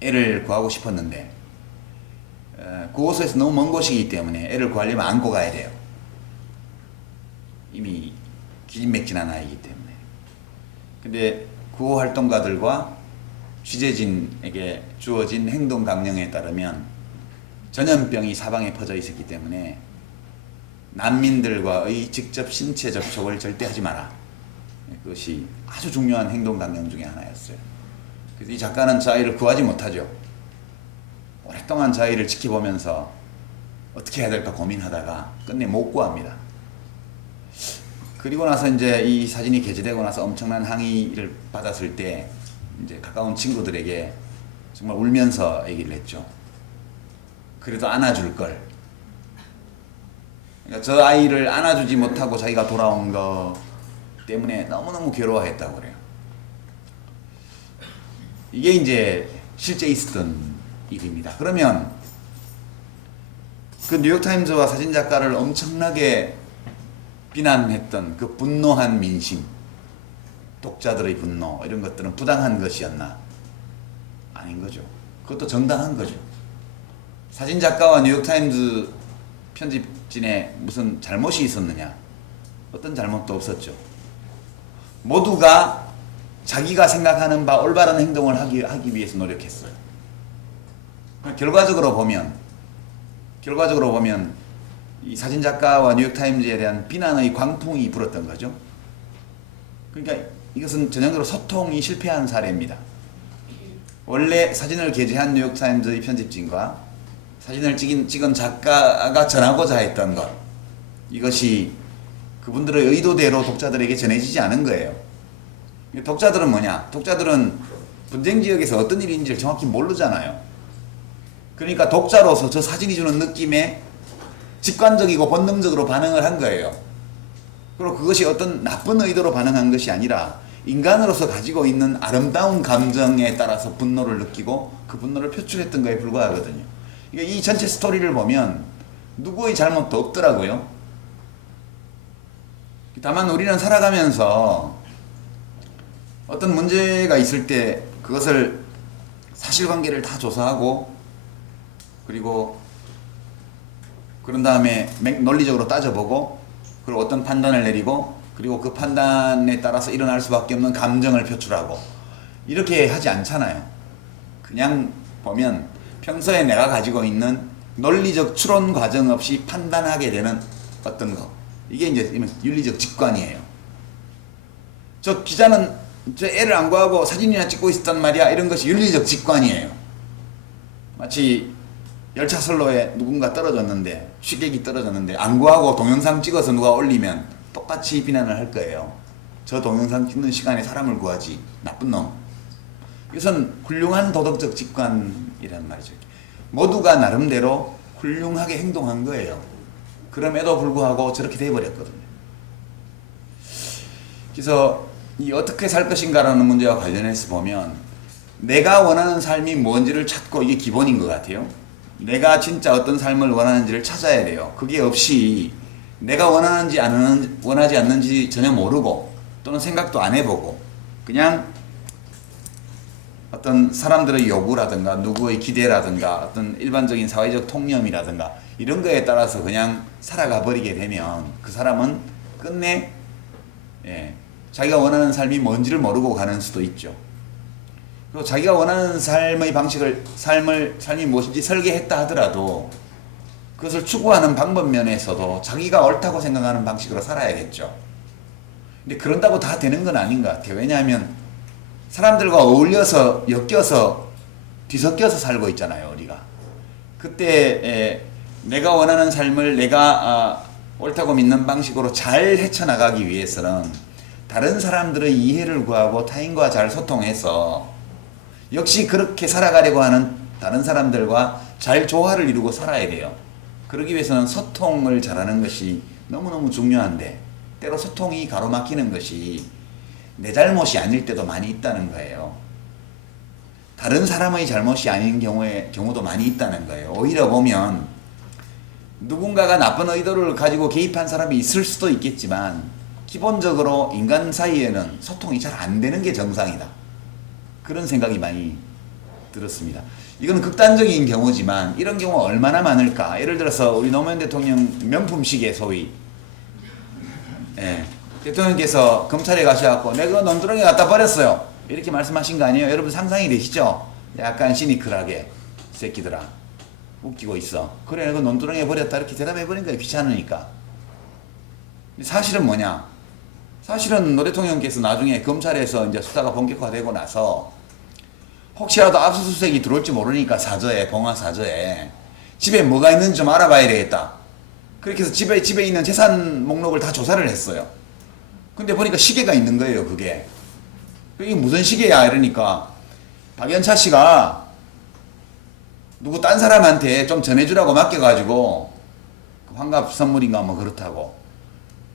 애를 구하고 싶었는데 구호소에서 너무 먼 곳이기 때문에 애를 구하려면 안고 가야 돼요. 이미 기진맥진한 아이기 때문에. 근데 구호 활동가들과 취재진에게 주어진 행동 강령에 따르면 전염병이 사방에 퍼져 있었기 때문에 난민들과의 직접 신체 접촉을 절대 하지 마라. 그것이 아주 중요한 행동 강령 중에 하나였어요. 그래서 이 작가는 저 아이를 구하지 못하죠. 오랫동안 저 아이를 지켜보면서 어떻게 해야 될까 고민하다가 끝내 못 구합니다. 그리고 나서 이제 이 사진이 게재되고 나서 엄청난 항의를 받았을 때 이제 가까운 친구들에게 정말 울면서 얘기를 했죠. 그래도 안아줄 걸. 그러니까 저 아이를 안아주지 못하고 자기가 돌아온 거 때문에 너무너무 괴로워했다고 그래요. 이게 이제 실제 있었던 일입니다. 그러면 그 뉴욕타임즈와 사진작가를 엄청나게 비난했던 그 분노한 민심, 독자들의 분노 이런 것들은 부당한 것이었나? 아닌 거죠. 그것도 정당한 거죠. 사진작가와 뉴욕타임즈 편집진에 무슨 잘못이 있었느냐? 어떤 잘못도 없었죠. 모두가 자기가 생각하는 바 올바른 행동을 하기 위해서 노력했어요. 결과적으로 보면 이 사진작가와 뉴욕타임즈에 대한 비난의 광풍이 불었던 거죠. 그러니까 이것은 전형적으로 소통이 실패한 사례입니다. 원래 사진을 게재한 뉴욕타임즈의 편집진과 사진을 찍은 작가가 전하고자 했던 것, 이것이 그분들의 의도대로 독자들에게 전해지지 않은 거예요. 독자들은 뭐냐? 독자들은 분쟁 지역에서 어떤 일인지를 정확히 모르잖아요. 그러니까 독자로서 저 사진이 주는 느낌에 직관적이고 본능적으로 반응을 한 거예요. 그리고 그것이 어떤 나쁜 의도로 반응한 것이 아니라 인간으로서 가지고 있는 아름다운 감정에 따라서 분노를 느끼고 그 분노를 표출했던 거에 불과하거든요. 그러니까 이 전체 스토리를 보면 누구의 잘못도 없더라고요. 다만 우리는 살아가면서 어떤 문제가 있을 때 그것을 사실관계를 다 조사하고 그리고 그런 다음에 논리적으로 따져보고 그리고 어떤 판단을 내리고 그리고 그 판단에 따라서 일어날 수밖에 없는 감정을 표출하고 이렇게 하지 않잖아요. 그냥 보면 평소에 내가 가지고 있는 논리적 추론 과정 없이 판단하게 되는 어떤 거, 이게 이제 윤리적 직관이에요. 저 기자는 저 애를 안 구하고 사진이나 찍고 있었단 말이야, 이런 것이 윤리적 직관이에요. 마치 열차선로에 누군가 떨어졌는데, 취객이 떨어졌는데 안 구하고 동영상 찍어서 누가 올리면 똑같이 비난을 할 거예요. 저 동영상 찍는 시간에 사람을 구하지, 나쁜 놈. 이것은 훌륭한 도덕적 직관이란 말이죠. 모두가 나름대로 훌륭하게 행동한 거예요. 그럼에도 불구하고 저렇게 돼버렸거든요. 그래서 이 어떻게 살 것인가라는 문제와 관련해서 보면 내가 원하는 삶이 뭔지를 찾고, 이게 기본인 것 같아요. 내가 진짜 어떤 삶을 원하는지를 찾아야 돼요. 그게 없이 내가 원하지 않는지 전혀 모르고 또는 생각도 안 해보고 그냥 어떤 사람들의 요구라든가 누구의 기대라든가 어떤 일반적인 사회적 통념이라든가 이런 거에 따라서 그냥 살아가 버리게 되면 그 사람은 끝내 자기가 원하는 삶이 뭔지를 모르고 가는 수도 있죠. 그리고 자기가 원하는 삶의 방식을 삶이 무엇인지 설계했다 하더라도 그것을 추구하는 방법 면에서도 자기가 옳다고 생각하는 방식으로 살아야겠죠. 근데 그런다고 다 되는 건 아닌 것 같아요. 왜냐하면 사람들과 어울려서 엮여서 뒤섞여서 살고 있잖아요, 우리가. 그때 내가 원하는 삶을 내가 옳다고 믿는 방식으로 잘 헤쳐나가기 위해서는 다른 사람들의 이해를 구하고 타인과 잘 소통해서 역시 그렇게 살아가려고 하는 다른 사람들과 잘 조화를 이루고 살아야 돼요. 그러기 위해서는 소통을 잘하는 것이 너무너무 중요한데 때로 소통이 가로막히는 것이 내 잘못이 아닐 때도 많이 있다는 거예요. 다른 사람의 잘못이 아닌 경우도 많이 있다는 거예요. 오히려 보면 누군가가 나쁜 의도를 가지고 개입한 사람이 있을 수도 있겠지만 기본적으로 인간 사이에는 소통이 잘 안 되는 게 정상이다. 그런 생각이 많이 들었습니다. 이건 극단적인 경우지만 이런 경우가 얼마나 많을까. 예를 들어서 우리 노무현 대통령 명품 시계 소위 대통령께서 검찰에 가셔갖고 내가 논두렁에 갖다 버렸어요 이렇게 말씀하신 거 아니에요? 여러분 상상이 되시죠? 약간 시니컬하게 새끼들아 웃기고 있어. 그래 내가 논두렁에 버렸다 이렇게 대답해버린 거예요. 귀찮으니까. 사실은 뭐냐? 사실은 노 대통령께서 나중에 검찰에서 이제 수사가 본격화되고 나서 혹시라도 압수수색이 들어올지 모르니까 봉화 사저에 집에 뭐가 있는지 좀 알아봐야 되겠다. 그렇게 해서 집에 있는 재산 목록을 다 조사를 했어요. 근데 보니까 시계가 있는 거예요, 그게. 이게 무슨 시계야? 이러니까 박연차 씨가 누구 딴 사람한테 좀 전해주라고 맡겨가지고 환갑 선물인가 뭐 그렇다고.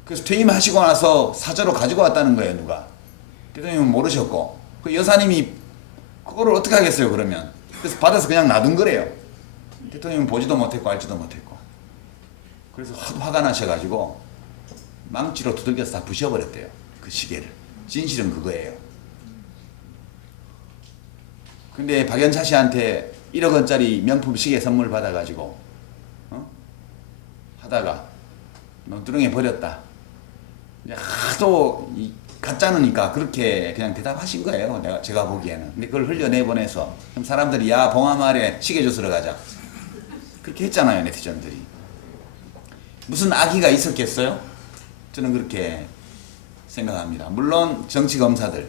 그래서 퇴임하시고 나서 사저로 가지고 왔다는 거예요, 누가. 대통령은 모르셨고. 그 여사님이 그거를 어떻게 하겠어요, 그러면. 그래서 받아서 그냥 놔둔 거래요. 대통령은 보지도 못했고 알지도 못했고. 그래서 화가 나셔가지고 망치로 두들겨서 다 부셔버렸대요, 그 시계를. 진실은 그거예요. 근데 박연차 씨한테 1억 원짜리 명품 시계 선물 받아가지고 하다가 논두렁에 버렸다. 이제 하도 가짜니까 그렇게 그냥 대답하신 거예요. 제가 보기에는. 근데 그걸 흘려내보내서 그럼 사람들이 야 봉화마을에 시계 주스러 가자 그렇게 했잖아요, 네티즌들이. 무슨 악의가 있었겠어요? 저는 그렇게 생각합니다. 물론 정치검사들,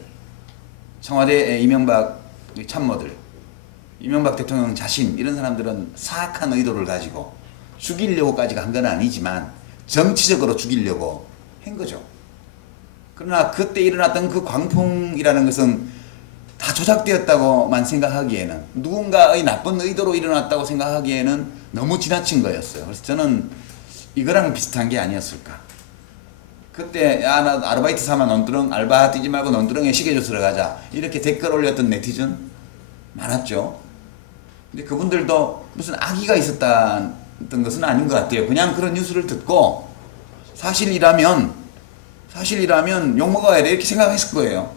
청와대 이명박 참모들, 이명박 대통령 자신 이런 사람들은 사악한 의도를 가지고 죽이려고까지가 한 건 아니지만 정치적으로 죽이려고 한 거죠. 그러나 그때 일어났던 그 광풍이라는 것은 다 조작되었다고만 생각하기에는, 누군가의 나쁜 의도로 일어났다고 생각하기에는 너무 지나친 거였어요. 그래서 저는 이거랑 비슷한 게 아니었을까. 그때 야 나 아르바이트 삼아 논두렁 알바 뛰지 말고 논두렁에 시계 주스러 가자 이렇게 댓글 올렸던 네티즌 많았죠. 근데 그분들도 무슨 악의가 있었던 것은 아닌 것 같아요. 그냥 그런 뉴스를 듣고 사실이라면 욕먹어야 돼 이렇게 생각했을 거예요.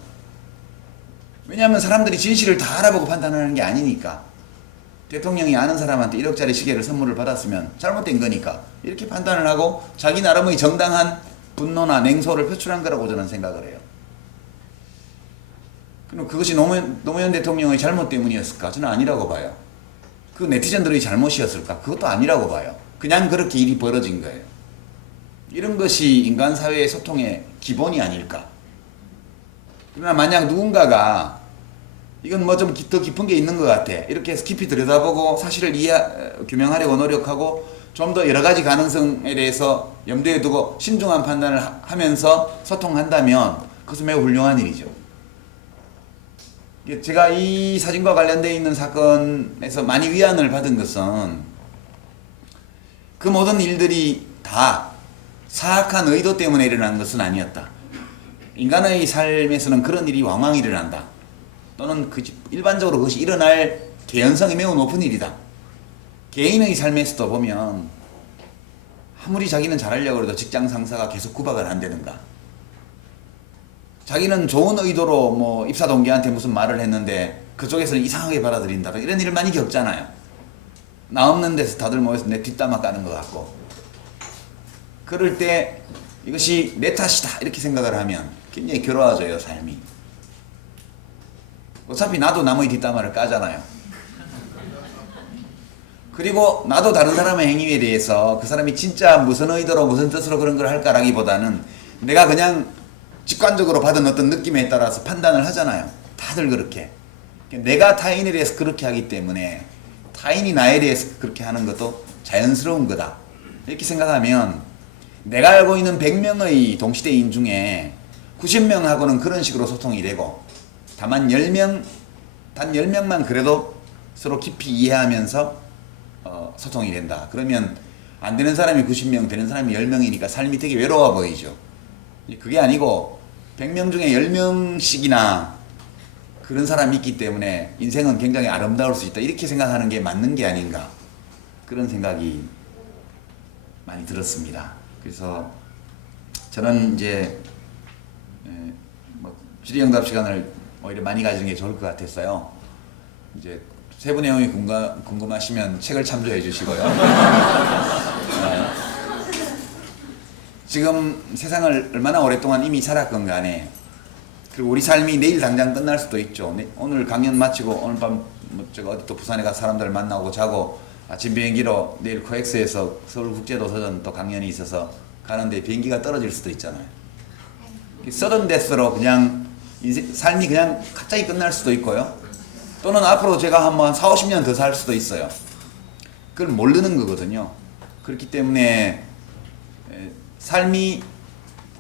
왜냐하면 사람들이 진실을 다 알아보고 판단하는 게 아니니까. 대통령이 아는 사람한테 1억짜리 시계를 선물을 받았으면 잘못된 거니까 이렇게 판단을 하고 자기 나름의 정당한 분노나 냉소를 표출한 거라고 저는 생각을 해요. 그럼 그것이 노무현 대통령의 잘못 때문이었을까? 저는 아니라고 봐요. 그 네티즌들의 잘못이었을까? 그것도 아니라고 봐요. 그냥 그렇게 일이 벌어진 거예요. 이런 것이 인간 사회의 소통의 기본이 아닐까? 그러나 만약 누군가가 이건 뭐 좀 더 깊은 게 있는 것 같아. 이렇게 해서 깊이 들여다보고 사실을 규명하려고 노력하고 좀 더 여러 가지 가능성에 대해서 염두에 두고 신중한 판단을 하면서 소통한다면 그것은 매우 훌륭한 일이죠. 제가 이 사진과 관련되어 있는 사건에서 많이 위안을 받은 것은 그 모든 일들이 다 사악한 의도 때문에 일어난 것은 아니었다. 인간의 삶에서는 그런 일이 왕왕 일어난다. 또는 일반적으로 그것이 일어날 개연성이 매우 높은 일이다. 개인의 삶에서도 보면 아무리 자기는 잘하려고 해도 직장 상사가 계속 구박을 한다든가, 자기는 좋은 의도로 뭐 입사 동기한테 무슨 말을 했는데 그쪽에서는 이상하게 받아들인다. 이런 일을 많이 겪잖아요. 나 없는 데서 다들 모여서 내 뒷담화 까는 것 같고. 그럴 때 이것이 내 탓이다 이렇게 생각을 하면 굉장히 괴로워져요, 삶이. 어차피 나도 남의 뒷담화를 까잖아요. 그리고 나도 다른 사람의 행위에 대해서 그 사람이 진짜 무슨 의도로 무슨 뜻으로 그런 걸 할까라기보다는 내가 그냥 직관적으로 받은 어떤 느낌에 따라서 판단을 하잖아요. 다들 그렇게. 내가 타인에 대해서 그렇게 하기 때문에 타인이 나에 대해서 그렇게 하는 것도 자연스러운 거다. 이렇게 생각하면 내가 알고 있는 100명의 동시대인 중에 90명하고는 그런 식으로 소통이 되고 다만 단 10명만 그래도 서로 깊이 이해하면서 소통이 된다. 그러면 안 되는 사람이 90명, 되는 사람이 10명이니까 삶이 되게 외로워 보이죠. 그게 아니고 100명 중에 10명씩이나 그런 사람이 있기 때문에 인생은 굉장히 아름다울 수 있다. 이렇게 생각하는 게 맞는 게 아닌가. 그런 생각이 많이 들었습니다. 그래서 저는 이제 질의응답 시간을 오히려 많이 가지는 게 좋을 것 같았어요. 이제 세부 내용이 궁금하시면 책을 참조해 주시고요. 지금 세상을 얼마나 오랫동안 이미 살았건 간에, 그리고 우리 삶이 내일 당장 끝날 수도 있죠. 오늘 강연 마치고 오늘 밤 제가 어디 또 부산에 가서 사람들 만나고 자고 아침 비행기로 내일 코엑스에서 서울국제도서전 또 강연이 있어서 가는데 비행기가 떨어질 수도 있잖아요. 서든 데스로 그냥 삶이 그냥 갑자기 끝날 수도 있고요. 또는 앞으로 제가 한번 4, 50년 더 살 수도 있어요. 그걸 모르는 거거든요. 그렇기 때문에 삶이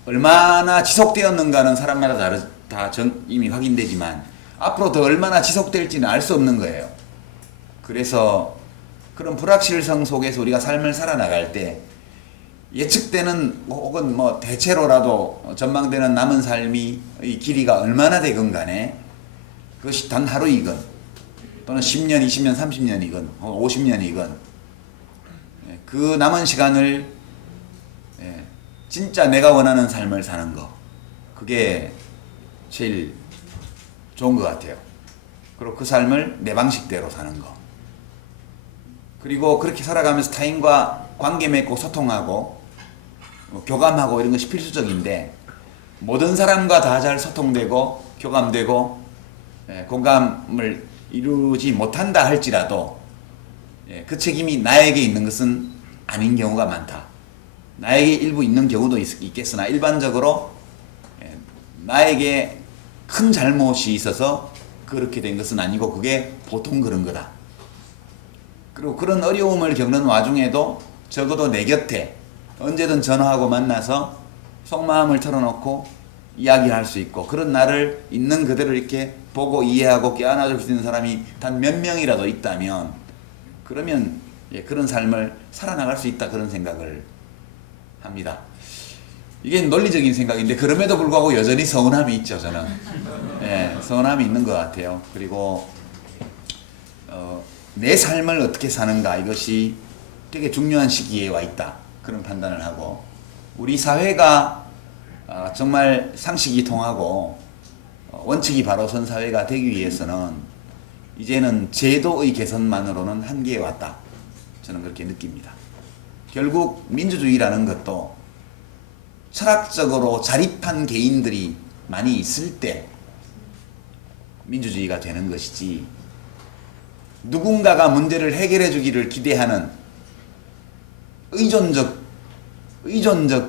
얼마나 지속되었는가는 사람마다 다 이미 확인되지만 앞으로 더 얼마나 지속될지는 알 수 없는 거예요. 그래서 그런 불확실성 속에서 우리가 삶을 살아나갈 때 예측되는 혹은 뭐 대체로라도 전망되는 남은 삶의 길이가 얼마나 되건 간에 그것이 단 하루이건 또는 10년, 20년, 30년이건 50년이건 그 남은 시간을 진짜 내가 원하는 삶을 사는 거, 그게 제일 좋은 것 같아요. 그리고 그 삶을 내 방식대로 사는 거. 그리고 그렇게 살아가면서 타인과 관계 맺고 소통하고 교감하고 이런 것이 필수적인데, 모든 사람과 다 잘 소통되고 교감되고 공감을 이루지 못한다 할지라도 그 책임이 나에게 있는 것은 아닌 경우가 많다. 나에게 일부 있는 경우도 있겠으나 일반적으로 나에게 큰 잘못이 있어서 그렇게 된 것은 아니고 그게 보통 그런 거다. 그리고 그런 어려움을 겪는 와중에도 적어도 내 곁에 언제든 전화하고 만나서 속마음을 털어놓고 이야기할 수 있고, 그런 나를 있는 그대로 이렇게 보고 이해하고 껴안아줄 수 있는 사람이 단 몇 명이라도 있다면, 그러면 그런 삶을 살아나갈 수 있다, 그런 생각을 합니다. 이게 논리적인 생각인데 그럼에도 불구하고 여전히 서운함이 있죠, 저는. 서운함이 있는 것 같아요. 그리고 내 삶을 어떻게 사는가, 이것이 되게 중요한 시기에 와 있다, 그런 판단을 하고, 우리 사회가 정말 상식이 통하고 원칙이 바로 선 사회가 되기 위해서는 이제는 제도의 개선만으로는 한계에 왔다, 저는 그렇게 느낍니다. 결국 민주주의라는 것도 철학적으로 자립한 개인들이 많이 있을 때 민주주의가 되는 것이지, 누군가가 문제를 해결해 주기를 기대하는 의존적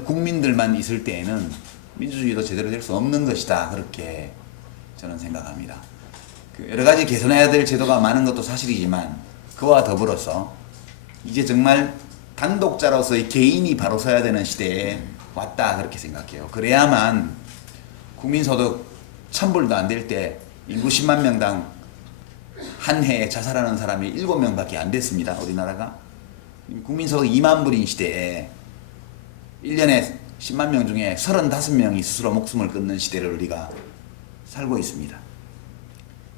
국민들만 있을 때에는 민주주의도 제대로 될 수 없는 것이다, 그렇게 저는 생각합니다. 그 여러 가지 개선해야 될 제도가 많은 것도 사실이지만 그와 더불어서 이제 정말 단독자로서의 개인이 바로 서야 되는 시대에 왔다 그렇게 생각해요. 그래야만 국민소득 1000불도 안 될 때 인구 10만 명당 한 해에 자살하는 사람이 7명밖에 안 됐습니다. 우리나라가. 국민소득 2만 불인 시대에 1년에 10만 명 중에 35명이 스스로 목숨을 끊는 시대를 우리가 살고 있습니다.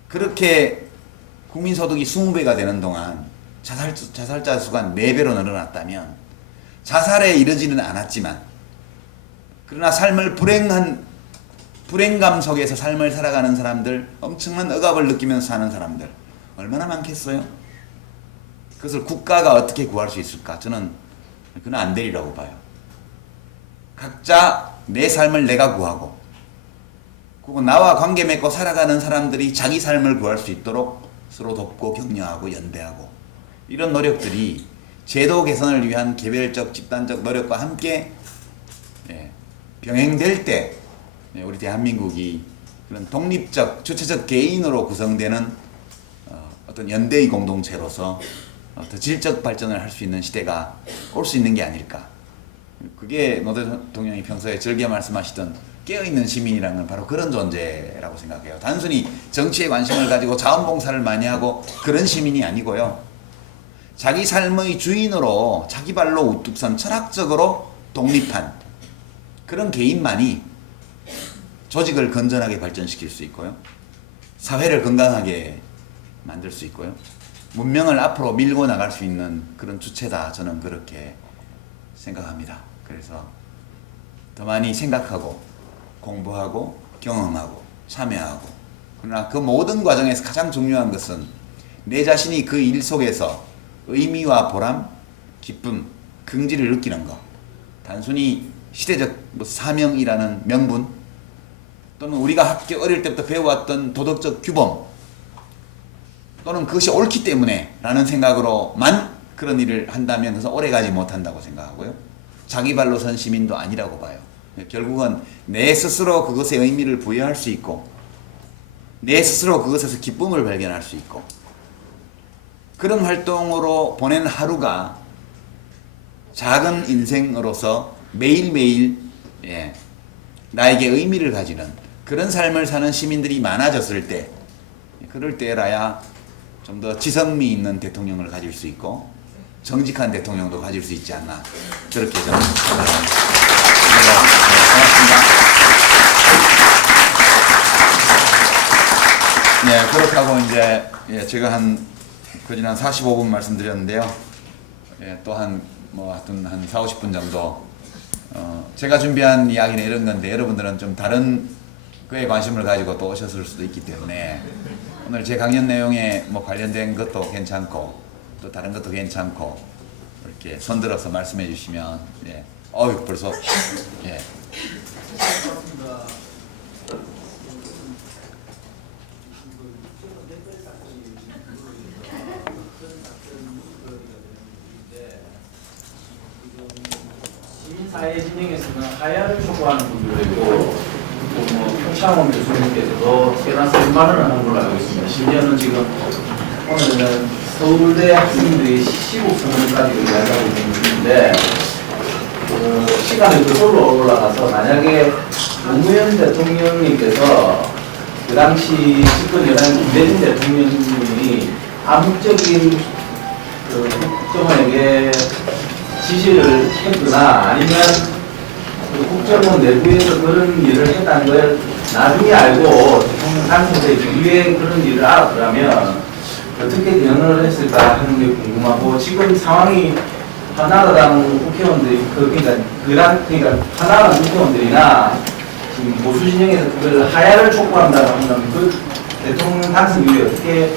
그렇게 국민소득이 20배가 되는 동안 자살자 수가 4배로 늘어났다면 자살에 이르지는 않았지만 그러나 삶을 불행감 속에서 삶을 살아가는 사람들, 엄청난 억압을 느끼면서 사는 사람들 얼마나 많겠어요? 그것을 국가가 어떻게 구할 수 있을까? 저는 그건 안 되리라고 봐요. 각자 내 삶을 내가 구하고 그리고 나와 관계 맺고 살아가는 사람들이 자기 삶을 구할 수 있도록 서로 돕고 격려하고 연대하고 이런 노력들이 제도 개선을 위한 개별적 집단적 노력과 함께 병행될 때 우리 대한민국이 그런 독립적 주체적 개인으로 구성되는 어떤 연대의 공동체로서 더 질적 발전을 할 수 있는 시대가 올 수 있는 게 아닐까. 그게 노 대통령이 평소에 즐겨 말씀하시던 깨어있는 시민이라는 건 바로 그런 존재라고 생각해요. 단순히 정치에 관심을 가지고 자원봉사를 많이 하고 그런 시민이 아니고요. 자기 삶의 주인으로 자기 발로 우뚝 선 철학적으로 독립한 그런 개인만이 조직을 건전하게 발전시킬 수 있고요. 사회를 건강하게 만들 수 있고요. 문명을 앞으로 밀고 나갈 수 있는 그런 주체다. 저는 그렇게 생각합니다. 그래서 더 많이 생각하고 공부하고 경험하고 참여하고 그러나 그 모든 과정에서 가장 중요한 것은 내 자신이 그 일 속에서 의미와 보람, 기쁨, 긍지를 느끼는 것. 단순히 시대적 사명이라는 명분 또는 우리가 학교 어릴 때부터 배워왔던 도덕적 규범 또는 그것이 옳기 때문에 라는 생각으로만 그런 일을 한다면 그래서 오래가지 못한다고 생각하고요. 자기 발로 선 시민도 아니라고 봐요. 결국은 내 스스로 그것에 의미를 부여할 수 있고 내 스스로 그것에서 기쁨을 발견할 수 있고 그런 활동으로 보낸 하루가 작은 인생으로서 매일매일 나에게 의미를 가지는 그런 삶을 사는 시민들이 많아졌을 때 그럴 때라야 좀 더 지성미 있는 대통령을 가질 수 있고 정직한 대통령도 가질 수 있지 않나 그렇게 저는 생각합니다. 고맙습니다. 네, 그렇게 하고 이제 제가 거진 한 45분 말씀드렸는데요. 또 하여튼 한 4, 50분 정도 제가 준비한 이야기는 이런 건데 여러분들은 좀 다른 거에 관심을 가지고 또 오셨을 수도 있기 때문에 오늘 제 강연 내용에 관련된 것도 괜찮고 또 다른 것도 괜찮고 이렇게 손들어서 말씀해 주시면 벌써 시민사회 진영에서는 하야를 촉구하는 분들도 있고 표창원 교수님께서도 세단 선발을 하는 걸로 알고 있습니다. 심지어는 지금 오늘은 서울대 학생들이 시국선언까지도 이야기하고 있는 중인데 시간이 그걸로 올라가서 만약에 노무현 대통령님께서 그 당시 집권 여당 김대중 대통령님이 암묵적인 국정원에게 지시를 했거나 아니면 국정원 내부에서 그런 일을 했다는 걸 나중에 알고 대통령 당선자 이후에 그런 일을 알았더라면 어떻게 대응을 했을까 하는 게 궁금하고 지금 상황이 한나라당 국회의원들이 그러니까 한나라당 국회의원들이나 지금 보수 진영에서 그걸 하야를 촉구한다고 하면 그 대통령 당선 이후에 어떻게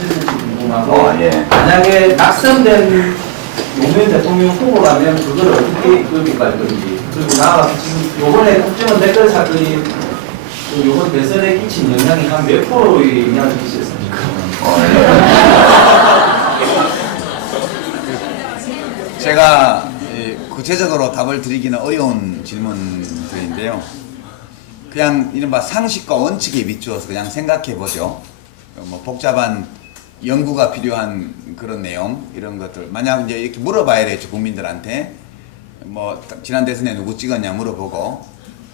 했을지 궁금하고 만약에 낙선된 노무현 대통령 후보라면 그걸 어떻게 이끌고 갈 건지 그리고 나아가서 지금 요번에 국정원 댓글 사건이 요번 대선에 끼친 영향이 한 몇 프로의 영향을 끼쳤습니까? 제가 구체적으로 답을 드리기는 어려운 질문들인데요. 그냥 이른바 상식과 원칙에 비추어서 그냥 생각해 보죠. 뭐 복잡한 연구가 필요한 그런 내용 이런 것들 만약 이제 이렇게 물어봐야 되겠죠 국민들한테 뭐 지난 대선에 누구 찍었냐 물어보고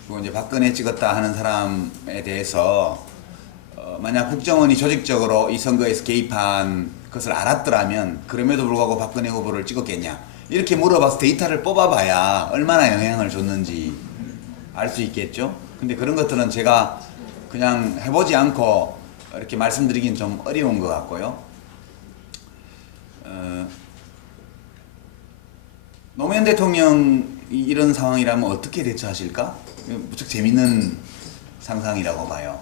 그리고 이제 박근혜 찍었다 하는 사람에 대해서 만약 국정원이 조직적으로 이 선거에서 개입한 것을 알았더라면 그럼에도 불구하고 박근혜 후보를 찍었겠냐 이렇게 물어봐서 데이터를 뽑아봐야 얼마나 영향을 줬는지 알 수 있겠죠. 근데 그런 것들은 제가 그냥 해보지 않고 이렇게 말씀드리긴 좀 어려운 것 같고요. 노무현 대통령이 이런 상황이라면 어떻게 대처하실까? 무척 재밌는 상상이라고 봐요.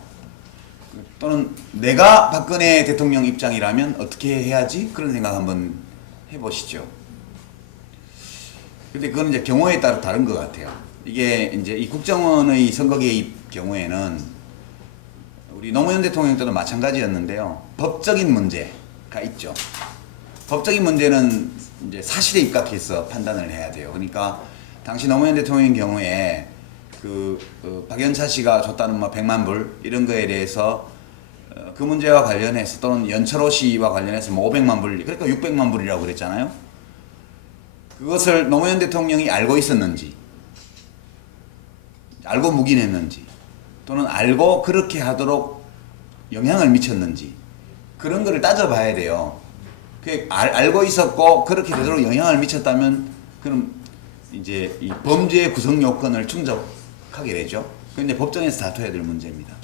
또는 내가 박근혜 대통령 입장이라면 어떻게 해야지? 그런 생각 한번 해보시죠. 근데 그건 이제 경우에 따라 다른 것 같아요. 이게 이제 이 국정원의 선거 개입 경우에는 우리 노무현 대통령 때도 마찬가지였는데요. 법적인 문제가 있죠. 법적인 문제는 이제 사실에 입각해서 판단을 해야 돼요. 그러니까 당시 노무현 대통령의 경우에 박연차 씨가 줬다는 뭐 100만 불 이런 거에 대해서 그 문제와 관련해서 또는 연철호 씨와 관련해서 뭐 500만 불 그러니까 600만 불이라고 그랬잖아요. 그것을 노무현 대통령이 알고 있었는지 알고 묵인했는지 또는 알고 그렇게 하도록 영향을 미쳤는지 그런 거를 따져봐야 돼요. 알고 있었고 그렇게 되도록 영향을 미쳤다면 그럼 이제 이 범죄 구성 요건을 충족하게 되죠. 그런데 법정에서 다퉈야 될 문제입니다.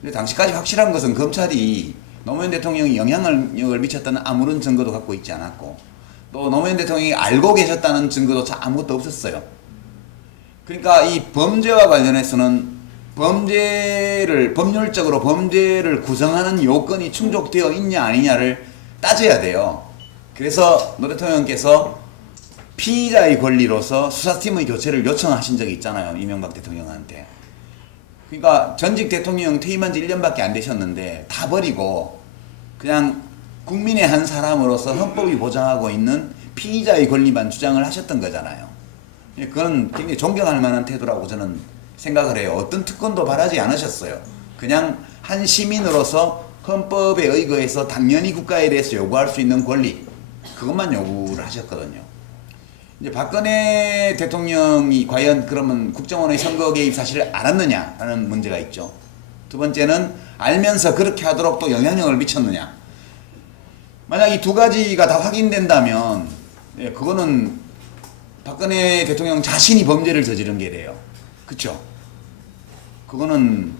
근데 당시까지 확실한 것은 검찰이 노무현 대통령이 영향력을 미쳤다는 아무런 증거도 갖고 있지 않았고 또 노무현 대통령이 알고 계셨다는 증거도 아무것도 없었어요. 그러니까 이 범죄와 관련해서는 법률적으로 범죄를 구성하는 요건이 충족되어 있냐 아니냐를 따져야 돼요. 그래서 노 대통령께서 피의자의 권리로서 수사팀의 교체를 요청하신 적이 있잖아요. 이명박 대통령한테. 그러니까 전직 대통령 퇴임한 지 1년밖에 안 되셨는데 다 버리고 그냥 국민의 한 사람으로서 헌법이 보장하고 있는 피의자의 권리만 주장을 하셨던 거잖아요. 그건 굉장히 존경할 만한 태도라고 저는 생각을 해요. 어떤 특권도 바라지 않으셨어요. 그냥 한 시민으로서 헌법에 의거해서 당연히 국가에 대해서 요구할 수 있는 권리 그것만 요구를 하셨거든요. 이제 박근혜 대통령이 과연 그러면 국정원의 선거 개입 사실을 알았느냐라는 문제가 있죠. 두 번째는 알면서 그렇게 하도록 또 영향력을 미쳤느냐. 만약 이 두 가지가 다 확인된다면 그거는 박근혜 대통령 자신이 범죄를 저지른 게 돼요. 그쵸? 그거는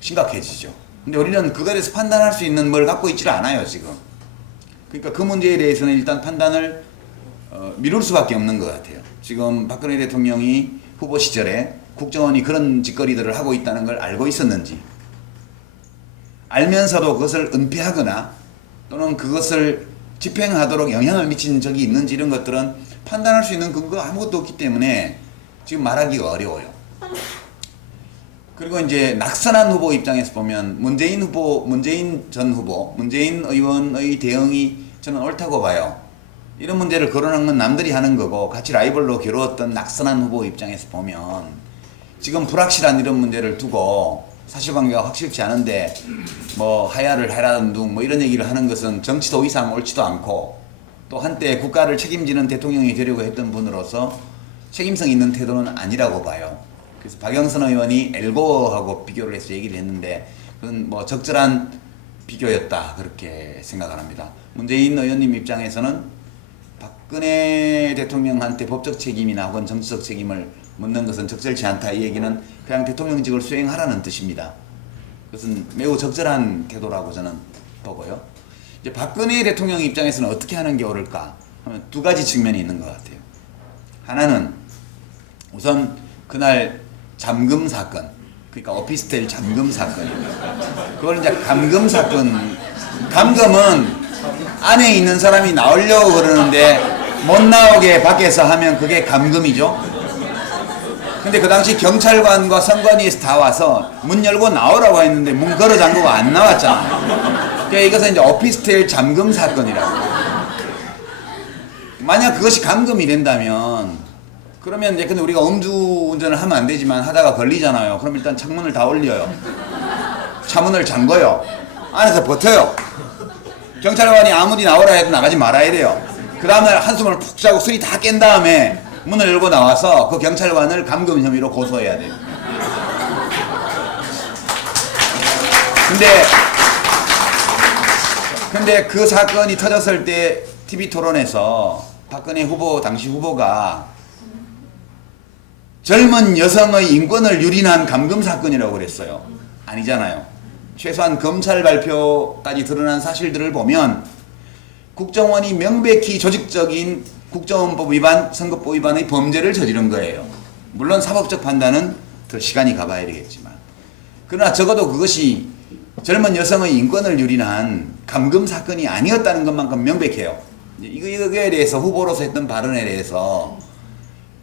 심각해지죠. 근데 우리는 그거에 대해서 판단할 수 있는 뭘 갖고 있지를 않아요 지금. 그러니까 그 문제에 대해서는 일단 판단을 미룰 수밖에 없는 것 같아요. 지금 박근혜 대통령이 후보 시절에 국정원이 그런 짓거리들을 하고 있다는 걸 알고 있었는지 알면서도 그것을 은폐하거나 또는 그것을 집행하도록 영향을 미친 적이 있는지 이런 것들은 판단할 수 있는 근거가 아무것도 없기 때문에 지금 말하기가 어려워요. 그리고 이제 낙선한 후보 입장에서 보면 문재인 전 후보, 문재인 의원의 대응이 저는 옳다고 봐요. 이런 문제를 거론한 건 남들이 하는 거고 같이 라이벌로 겨루었던 낙선한 후보 입장에서 보면 지금 불확실한 이런 문제를 두고 사실관계가 확실치 않은데 뭐 하야를 해라는 둥 뭐 이런 얘기를 하는 것은 정치도 이상 옳지도 않고 또 한때 국가를 책임지는 대통령이 되려고 했던 분으로서 책임성 있는 태도는 아니라고 봐요. 그래서 박영선 의원이 엘고어하고 비교를 해서 얘기를 했는데 그건 뭐 적절한 비교였다 그렇게 생각을 합니다. 문재인 의원님 입장에서는 박근혜 대통령한테 법적 책임이나 혹은 정치적 책임을 묻는 것은 적절치 않다. 이 얘기는 그냥 대통령직을 수행하라는 뜻입니다. 그것은 매우 적절한 태도라고 저는 보고요. 이제 박근혜 대통령 입장에서는 어떻게 하는 게 옳을까 하면 두 가지 측면이 있는 것 같아요. 하나는 우선 그날 잠금 사건, 그러니까 오피스텔 잠금 사건입니다. 그걸 이제 감금 사건, 감금은 안에 있는 사람이 나오려고 그러는데 못 나오게 밖에서 하면 그게 감금이죠. 근데 그 당시 경찰관과 선관위에서 다 와서 문 열고 나오라고 했는데 문 걸어 잠그고 안 나왔잖아. 그러니까 이것은 이제 오피스텔 잠금 사건이라고. 만약 그것이 감금이 된다면 그러면 이제 근데 우리가 음주운전을 하면 안 되지만 하다가 걸리잖아요. 그럼 일단 창문을 다 올려요. 차문을 잠궈요. 안에서 버텨요. 경찰관이 아무리 나오라 해도 나가지 말아야 돼요. 그 다음날 한숨을 푹 자고 술이 다 깬 다음에 문을 열고 나와서 그 경찰관을 감금 혐의로 고소해야 돼요. 근데 그 사건이 터졌을 때 TV 토론에서 박근혜 후보, 당시 후보가 젊은 여성의 인권을 유린한 감금 사건이라고 그랬어요. 아니잖아요. 최소한 검찰 발표까지 드러난 사실들을 보면 국정원이 명백히 조직적인 국정원법 위반, 선거법 위반의 범죄를 저지른 거예요. 물론 사법적 판단은 더 시간이 가봐야 되겠지만. 그러나 적어도 그것이 젊은 여성의 인권을 유린한 감금 사건이 아니었다는 것만큼 명백해요. 이거에 대해서 후보로서 했던 발언에 대해서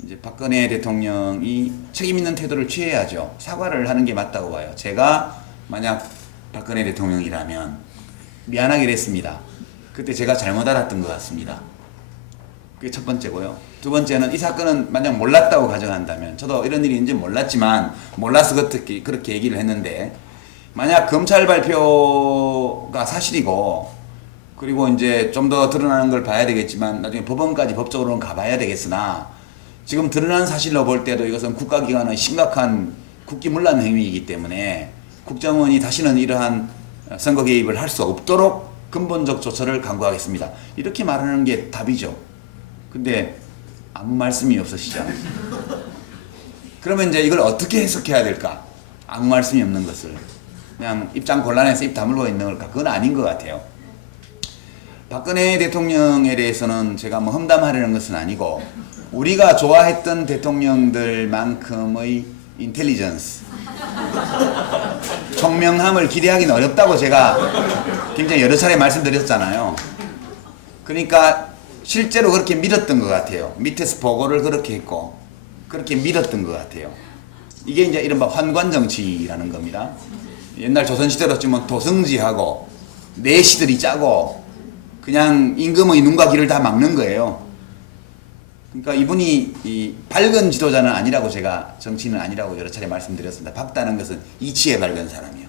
이제 박근혜 대통령이 책임있는 태도를 취해야죠. 사과를 하는 게 맞다고 봐요. 제가 만약 박근혜 대통령이라면 미안하게 됐습니다. 그때 제가 잘못 알았던 것 같습니다. 그게 첫 번째고요. 두 번째는 이 사건은 만약 몰랐다고 가정한다면, 저도 이런 일이 있는지 몰랐지만 몰라서 그렇게 얘기를 했는데, 만약 검찰 발표가 사실이고 그리고 이제 좀 더 드러나는 걸 봐야 되겠지만 나중에 법원까지 법적으로는 가봐야 되겠으나, 지금 드러난 사실로 볼 때도 이것은 국가기관의 심각한 국기문란 행위이기 때문에 국정원이 다시는 이러한 선거 개입을 할 수 없도록 근본적 조처를 강구하겠습니다. 이렇게 말하는 게 답이죠. 근데 아무 말씀이 없으시죠. 그러면 이제 이걸 어떻게 해석해야 될까? 아무 말씀이 없는 것을 그냥 입장 곤란해서 입 다물고 있는 걸까? 그건 아닌 것 같아요. 박근혜 대통령에 대해서는 제가 뭐 험담하려는 것은 아니고, 우리가 좋아했던 대통령들만큼의 인텔리전스, 총명함을 기대하기는 어렵다고 제가 굉장히 여러 차례 말씀드렸잖아요. 그러니까 실제로 그렇게 믿었던 것 같아요. 밑에서 보고를 그렇게 했고 그렇게 믿었던 것 같아요. 이게 이제 이른바 환관정치라는 겁니다. 옛날 조선시대로 치면 도승지하고 내시들이 짜고 그냥 임금의 눈과 귀를 다 막는 거예요. 그러니까 이분이 이 밝은 지도자는 아니라고, 제가 정치인은 아니라고 여러 차례 말씀드렸습니다. 밝다는 것은 이치에 밝은 사람이요.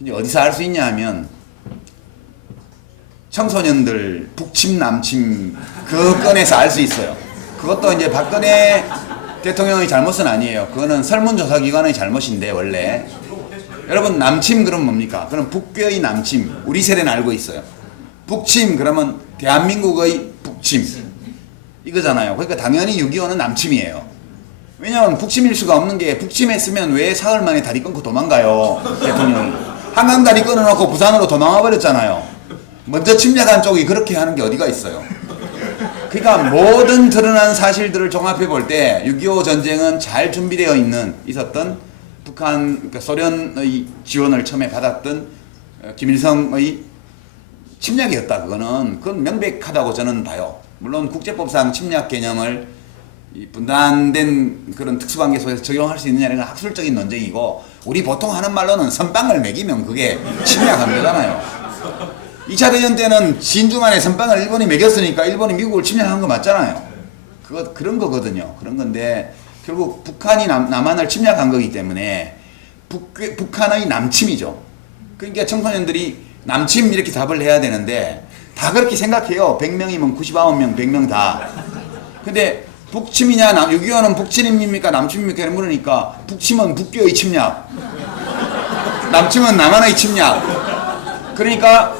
이제 어디서 알 수 있냐 하면 청소년들 북침 남침 그 건에서 알 수 있어요. 그것도 이제 박근혜 대통령의 잘못은 아니에요. 그거는 설문조사기관의 잘못인데, 원래 여러분 남침 그럼 뭡니까? 그럼 북괴의 남침, 우리 세대는 알고 있어요. 북침 그러면 대한민국의 북침 이거잖아요. 그러니까 당연히 6.25는 남침이에요. 왜냐하면 북침일 수가 없는 게, 북침했으면 왜 사흘 만에 다리 끊고 도망가요, 대통령이. 한강 다리 끊어놓고 부산으로 도망가 버렸잖아요. 먼저 침략한 쪽이 그렇게 하는 게 어디가 있어요. 그러니까 모든 드러난 사실들을 종합해 볼 때 6.25 전쟁은 잘 준비되어 있었던 북한, 그러니까 소련의 지원을 처음에 받았던 김일성의 침략이었다. 그건 명백하다고 저는 봐요. 물론 국제법상 침략 개념을 이 분단된 그런 특수관계 속에서 적용할 수 있느냐는 건 학술적인 논쟁이고, 우리 보통 하는 말로는 선빵을 매기면 그게 침략한 거잖아요. 2차 대전 때는 진주만에 선빵을 일본이 매겼으니까 일본이 미국을 침략한 거 맞잖아요. 그런 거거든요. 그런 건데 결국 북한이 남한을 침략한 거기 때문에 북한의 남침이죠. 그러니까 청소년들이 남침 이렇게 답을 해야 되는데 다 그렇게 생각해요. 100명이면 99명, 100명 다. 근데 북침이냐, 6.25는 북침입니까, 남침입니까? 물으니까 북침은 북교의 침략, 남침은 남한의 침략. 그러니까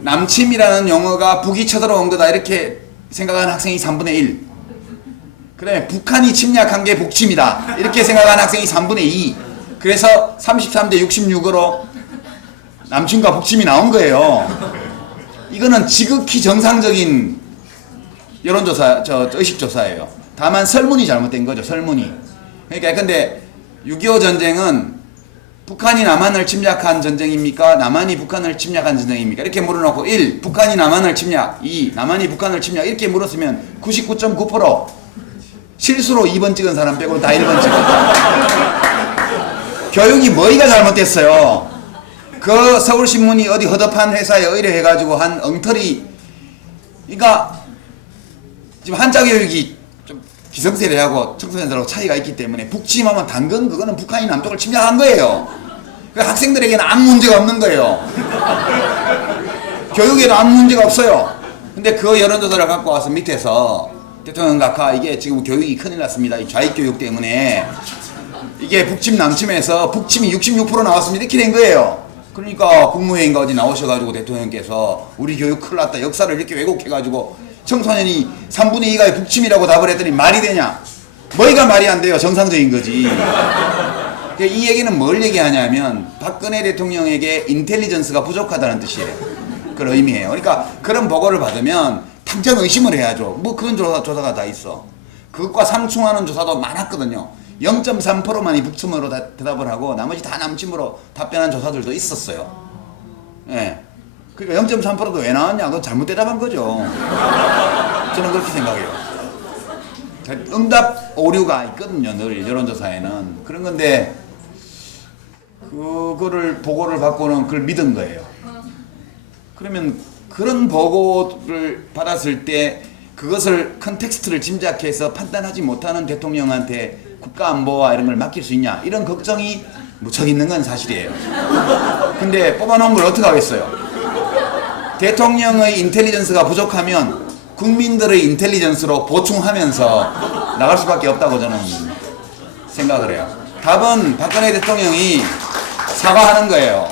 남침이라는 용어가 북이 쳐들어온 거다 이렇게 생각하는 학생이 3분의 1. 그다음에 북한이 침략한 게 북침이다 이렇게 생각하는 학생이 3분의 2. 그래서 33대 66으로 남침과 북침이 나온 거예요. 이거는 지극히 정상적인 여론조사, 의식조사예요. 다만 설문이 잘못된 거죠, 설문이. 그러니까 근데 6.25 전쟁은 북한이 남한을 침략한 전쟁입니까? 남한이 북한을 침략한 전쟁입니까? 이렇게 물어놓고 1. 북한이 남한을 침략, 2. 남한이 북한을 침략 이렇게 물었으면 99.9% 실수로 2번 찍은 사람 빼고 다 1번 찍었다. 교육이 뭐가 잘못됐어요? 그 서울신문이 어디 허접한 회사에 의뢰해가지고 한 엉터리, 그러니까 지금 한자 교육이 좀 기성세대하고 청소년들하고 차이가 있기 때문에 북침하면 당근 그거는 북한이 남쪽을 침략한 거예요. 그 학생들에게는 아무 문제가 없는 거예요. 교육에도 아무 문제가 없어요. 근데 그 여론조사를 갖고 와서 밑에서 대통령 각하 이게 지금 교육이 큰일 났습니다. 이 좌익교육 때문에 이게 북침 남침해서 북침이 66% 나왔습니다. 이렇게 된 거예요. 그러니까 국무회의인가 어디 나오셔가지고 대통령께서 우리 교육 큰일 났다. 역사를 이렇게 왜곡해가지고 청소년이 3분의 2가 북침이라고 답을 했더니 말이 되냐? 뭐가 말이 안 돼요. 정상적인 거지. 이 얘기는 뭘 얘기하냐면 박근혜 대통령에게 인텔리전스가 부족하다는 뜻이에요. 그런 의미예요. 그러니까 그런 보고를 받으면 당장 의심을 해야죠. 뭐 그런 조사가 다 있어. 그것과 상충하는 조사도 많았거든요. 0.3%만이 북침으로 대답을 하고 나머지 다 남침으로 답변한 조사들도 있었어요. 예. 그러니까 0.3%도 왜 나왔냐? 그건 잘못 대답한 거죠. 저는 그렇게 생각해요. 응답 오류가 있거든요. 늘 여론조사에는. 그런 건데 그거를 보고를 받고는 그걸 믿은 거예요. 그러면 그런 보고를 받았을 때 그것을 컨텍스트를 짐작해서 판단하지 못하는 대통령한테 국가안보와 이런 걸 맡길 수 있냐 이런 걱정이 무척 있는 건 사실이에요. 근데 뽑아놓은 걸 어떻게 하겠어요? 대통령의 인텔리전스가 부족하면 국민들의 인텔리전스로 보충하면서 나갈 수밖에 없다고 저는 생각을 해요. 답은 박근혜 대통령이 사과하는 거예요.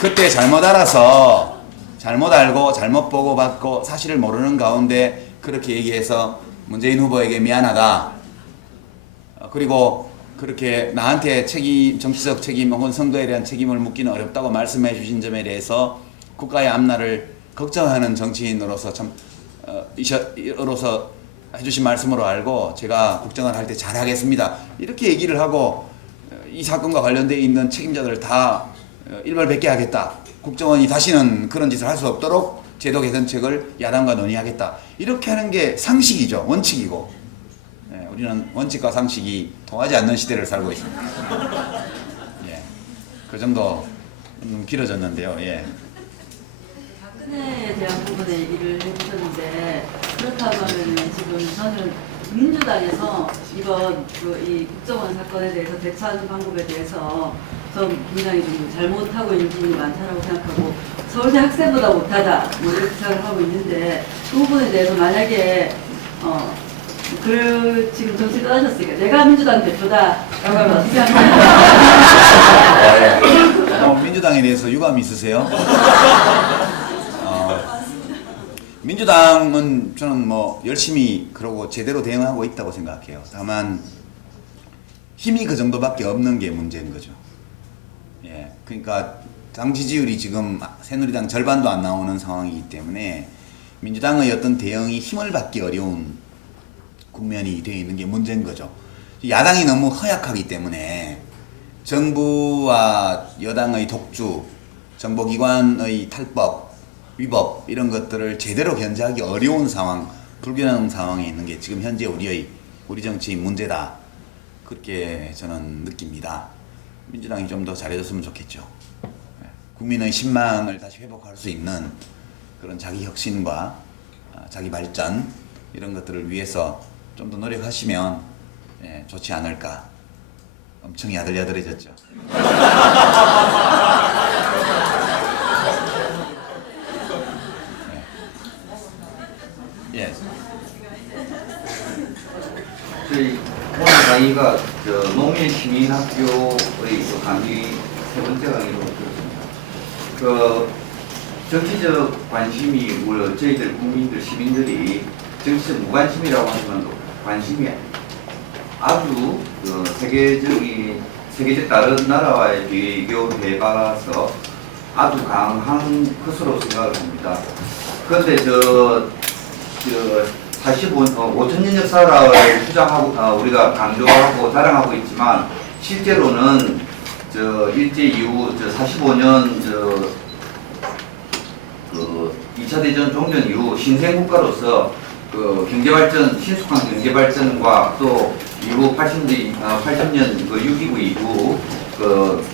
그때 잘못 알아서 잘못 알고 잘못 보고받고 사실을 모르는 가운데 그렇게 얘기해서 문재인 후보에게 미안하다. 그리고 그렇게 나한테 정치적 책임 혹은 선거에 대한 책임을 묻기는 어렵다고 말씀해 주신 점에 대해서 국가의 앞날을 걱정하는 정치인으로서 으로서 해주신 말씀으로 알고 제가 국정을 할 때 잘하겠습니다. 이렇게 얘기를 하고 이 사건과 관련되어 있는 책임자들을 다 일벌백계 하겠다. 국정원이 다시는 그런 짓을 할 수 없도록 제도 개선책을 야당과 논의하겠다. 이렇게 하는 게 상식이죠. 원칙이고. 우리는 원칙과 상식이 통하지 않는 시대를 살고 있습니다. 예. 그 정도 길어졌는데요. 예. 박근혜에 대한 부분에 얘기를 해주셨는데 그렇다면 지금 저는 민주당에서 이번 이 국정원 사건에 대해서 대처하는 방법에 대해서 좀 굉장히 좀 잘못하고 있는 부분이 많다고 생각하고 서울대 학생보다 못하다 뭐 이렇게 생각을 하고 있는데 그 부분에 대해서 만약에 지금 정치 떠나셨으니까 내가 민주당 대표다라고 하면 어떻게 하나요? 민주당에 대해서 유감이 있으세요? 민주당은 저는 뭐 열심히 그러고 제대로 대응하고 있다고 생각해요. 다만 힘이 그 정도밖에 없는 게 문제인 거죠. 예, 그러니까 당 지지율이 지금 새누리당 절반도 안 나오는 상황이기 때문에 민주당의 어떤 대응이 힘을 받기 어려운 국면이 되어 있는 게 문제인 거죠. 야당이 너무 허약하기 때문에 정부와 여당의 독주, 정보기관의 탈법, 위법 이런 것들을 제대로 견제하기 어려운 상황, 불균형 상황에 있는 게 지금 현재 우리 정치 문제다. 그렇게 저는 느낍니다. 민주당이 좀 더 잘해줬으면 좋겠죠. 국민의 신망을 다시 회복할 수 있는 그런 자기 혁신과 자기 발전 이런 것들을 위해서 좀 더 노력하시면 좋지 않을까. 엄청 야들야들해졌죠. 예. 저희 오늘 강의가 농민시민학교의 강의 세 번째 강의로 들었습니다. 정치적 관심이 저희들 국민들 시민들이 정치적 무관심이라고 하지만 관심이 아주 세계적 다른 나라와의 비교해봐서 아주 강한 것으로 생각을 합니다. 그런데 5천년 역사를 주장하고 우리가 강조하고 자랑하고 있지만 실제로는 일제 이후 45년 2차 대전 종전 이후 신생국가로서 경제발전, 신속한 경제발전과 또 이후 80년 6.29 이후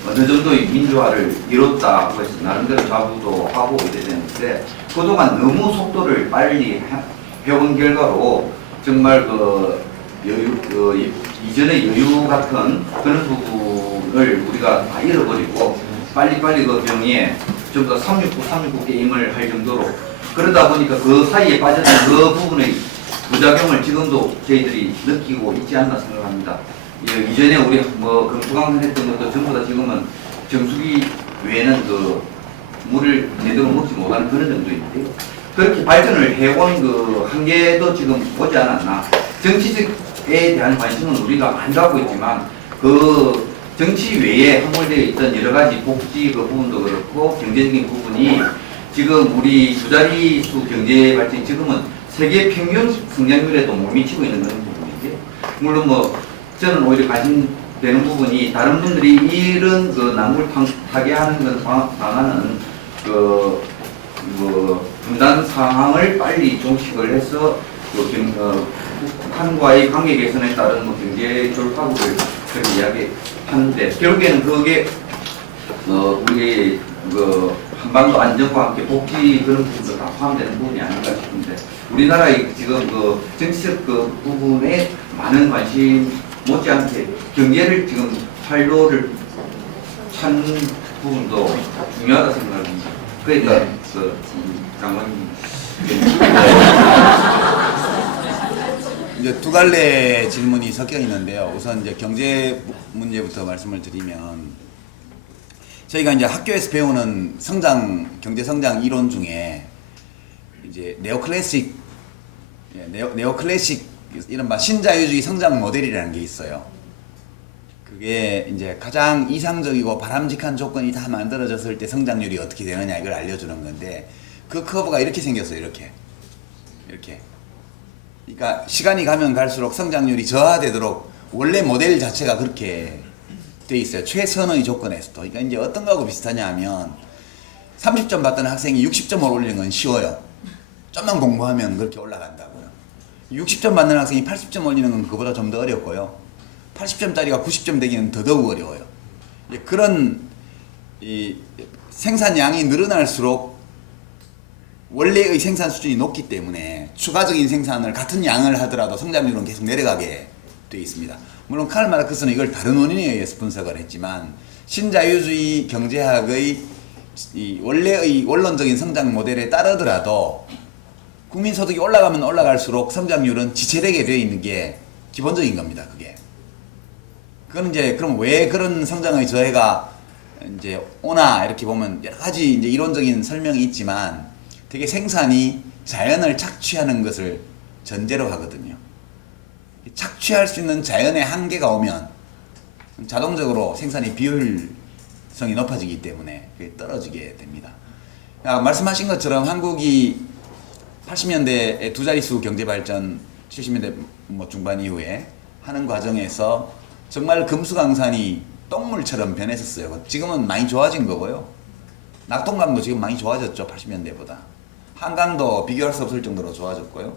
어느 정도의 민주화를 이뤘다고 해서 나름대로 자부도 하고 이래 되는데 그동안 너무 속도를 빨리 배운 결과로 정말 이전의 여유 같은 그런 부분을 우리가 다 잃어버리고 빨리빨리 그 병에 전부 다 369 게임을 할 정도로 그러다 보니까 그 사이에 빠졌던 그 부분의 부작용을 지금도 저희들이 느끼고 있지 않나 생각합니다. 예, 이전에 우리 뭐 금수강 했던 것도 전부 다 지금은 정수기 외에는 그 물을 제대로 먹지 못하는 그런 정도인데요. 그렇게 발전을 해온 그 한계도 지금 오지 않았나. 정치적에 대한 관심은 우리가 많이 갖고 있지만 그 정치 외에 함몰되어 있던 여러 가지 복지 그 부분도 그렇고 경제적인 부분이 지금 우리 두 자릿수 경제 발전이 지금은 세계 평균 성장률에도 못 미치고 있는 그런 부분인데 물론 뭐 저는 오히려 관심되는 부분이 다른 분들이 이런 그 나무를 파괴하는 그런 방안은 뭐 분단 상황을 빨리 종식을 해서 북한과의 관계 개선에 따른 뭐 경제 돌파구를 그렇게 이야기하는데 결국에는 그게 우리 그 한반도 안정과 함께 복지 그런 부분도 다 포함되는 부분이 아닌가 싶은데 우리나라의 지금 그 정치적 그 부분에 많은 관심 못지않게 경제를 지금 활로를 찾는 부분도 중요하다 생각합니다. 그러니까 그 장관님 이제 두 갈래 질문이 섞여 있는데요. 우선 이제 경제 문제부터 말씀을 드리면 저희가 이제 학교에서 배우는 경제 성장 이론 중에 이제 네오클래식 이른바 신자유주의 성장 모델이라는 게 있어요. 그게 이제 가장 이상적이고 바람직한 조건이 다 만들어졌을 때 성장률이 어떻게 되느냐 이걸 알려주는 건데 그 커브가 이렇게 생겼어요. 이렇게. 그러니까 시간이 가면 갈수록 성장률이 저하되도록 원래 모델 자체가 그렇게 돼 있어요. 최선의 조건에서도. 그러니까 이제 어떤 거하고 비슷하냐 하면 30점 받던 학생이 60점을 올리는 건 쉬워요. 좀만 공부하면 그렇게 올라간다고요. 60점 받는 학생이 80점 올리는 건 그보다 좀 더 어렵고요. 80점짜리가 90점 되기는 더더욱 어려워요. 그런 이 생산량이 늘어날수록 원래의 생산 수준이 높기 때문에 추가적인 생산을 같은 양을 하더라도 성장률은 계속 내려가게 되어 있습니다. 물론 칼 마르크스는 이걸 다른 원인에 의해서 분석을 했지만 신자유주의 경제학의 이 원래의 원론적인 성장 모델에 따르더라도 국민소득이 올라가면 올라갈수록 성장률은 지체되게 되어 있는 게 기본적인 겁니다. 그건 이제 그럼 왜 그런 성장의 저해가 이제 오나 이렇게 보면 여러 가지 이제 이론적인 설명이 있지만 되게 생산이 자연을 착취하는 것을 전제로 하거든요. 착취할 수 있는 자연의 한계가 오면 자동적으로 생산이 비효율성이 높아지기 때문에 그게 떨어지게 됩니다. 말씀하신 것처럼 한국이 80년대에 두 자릿수 경제 발전 70년대 뭐 중반 이후에 하는 과정에서 정말 금수강산이 똥물처럼 변했었어요. 지금은 많이 좋아진 거고요. 낙동강도 지금 많이 좋아졌죠. 80년대보다. 한강도 비교할 수 없을 정도로 좋아졌고요.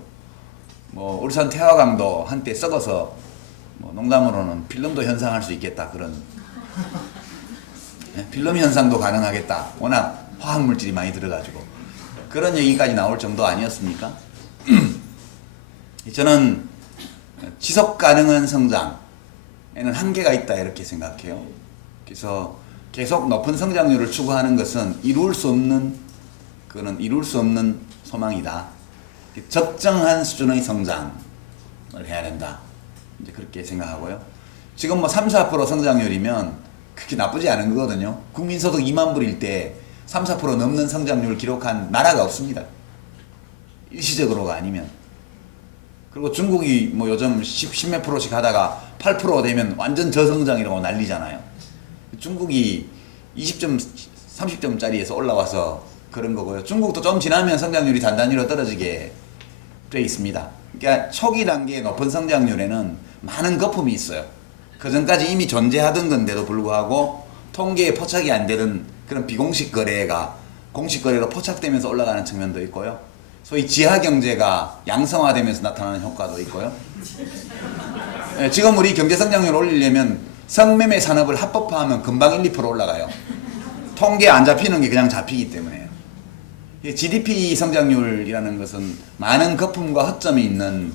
뭐 울산 태화강도 한때 썩어서 뭐 농담으로는 필름도 현상할 수 있겠다 그런 필름 현상도 가능하겠다. 워낙 화학 물질이 많이 들어가지고 그런 얘기까지 나올 정도 아니었습니까? 저는 지속 가능한 성장에는 한계가 있다 이렇게 생각해요. 그래서 계속 높은 성장률을 추구하는 것은 이룰 수 없는 소망이다. 적정한 수준의 성장을 해야 된다. 이제 그렇게 생각하고요. 지금 뭐 3, 4% 성장률이면 그렇게 나쁘지 않은 거거든요. 국민소득 2만 불일 때 3, 4% 넘는 성장률을 기록한 나라가 없습니다. 일시적으로가 아니면. 그리고 중국이 뭐 요즘 10몇 프로씩 하다가 8% 되면 완전 저성장이라고 난리잖아요. 중국이 20점, 30점짜리에서 올라와서 그런 거고요. 중국도 좀 지나면 성장률이 단단히로 떨어지게 돼 있습니다. 그러니까 초기 단계의 높은 성장률에는 많은 거품이 있어요. 그 전까지 이미 존재하던 건데도 불구하고 통계에 포착이 안 되는 그런 비공식 거래가 공식 거래로 포착되면서 올라가는 측면도 있고요. 소위 지하 경제가 양성화되면서 나타나는 효과도 있고요. 지금 우리 경제 성장률 올리려면 성매매 산업을 합법화하면 금방 1, 2% 올라가요. 통계 안 잡히는 게 그냥 잡히기 때문에요. GDP 성장률이라는 것은 많은 거품과 허점이 있는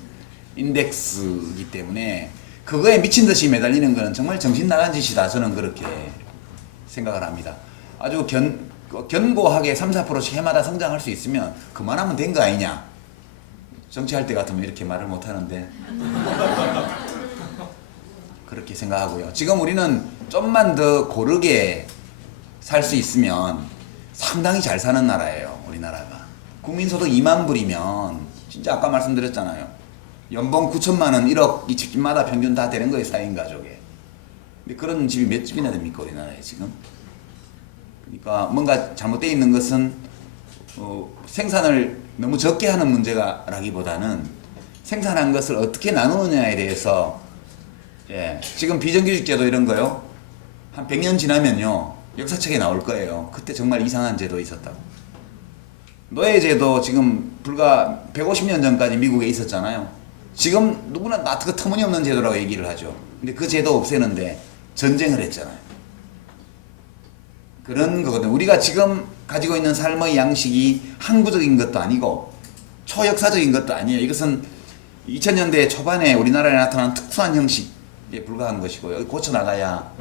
인덱스이기 때문에 그거에 미친 듯이 매달리는 것은 정말 정신 나간 짓이다. 저는 그렇게 생각을 합니다. 아주 견고하게 3, 4%씩 해마다 성장할 수 있으면 그만하면 된 거 아니냐. 정치할 때 같으면 이렇게 말을 못 하는데 그렇게 생각하고요. 지금 우리는 좀만 더 고르게 살 수 있으면 상당히 잘 사는 나라예요. 우리나라가. 국민소득 2만 불이면 진짜 아까 말씀드렸잖아요. 연봉 9천만 원, 1억 이 집집마다 평균 다 되는 거예요. 4인 가족에. 근데 그런 집이 몇 집이나 됩니까? 우리나라에 지금. 그러니까 뭔가 잘못되어 있는 것은 생산을 너무 적게 하는 문제라기보다는 생산한 것을 어떻게 나누느냐에 대해서 지금 비정규직제도 이런 거요. 한 100년 지나면요. 역사책에 나올 거예요. 그때 정말 이상한 제도 있었다고. 노예제도 지금 불과 150년 전까지 미국에 있었잖아요. 지금 누구나 그 터무니없는 제도라고 얘기를 하죠. 근데 그 제도 없애는데 전쟁을 했잖아요. 그런 거거든요. 우리가 지금 가지고 있는 삶의 양식이 항구적인 것도 아니고 초역사적인 것도 아니에요. 이것은 2000년대 초반에 우리나라에 나타난 특수한 형식에 불과한 것이고요. 고쳐나가야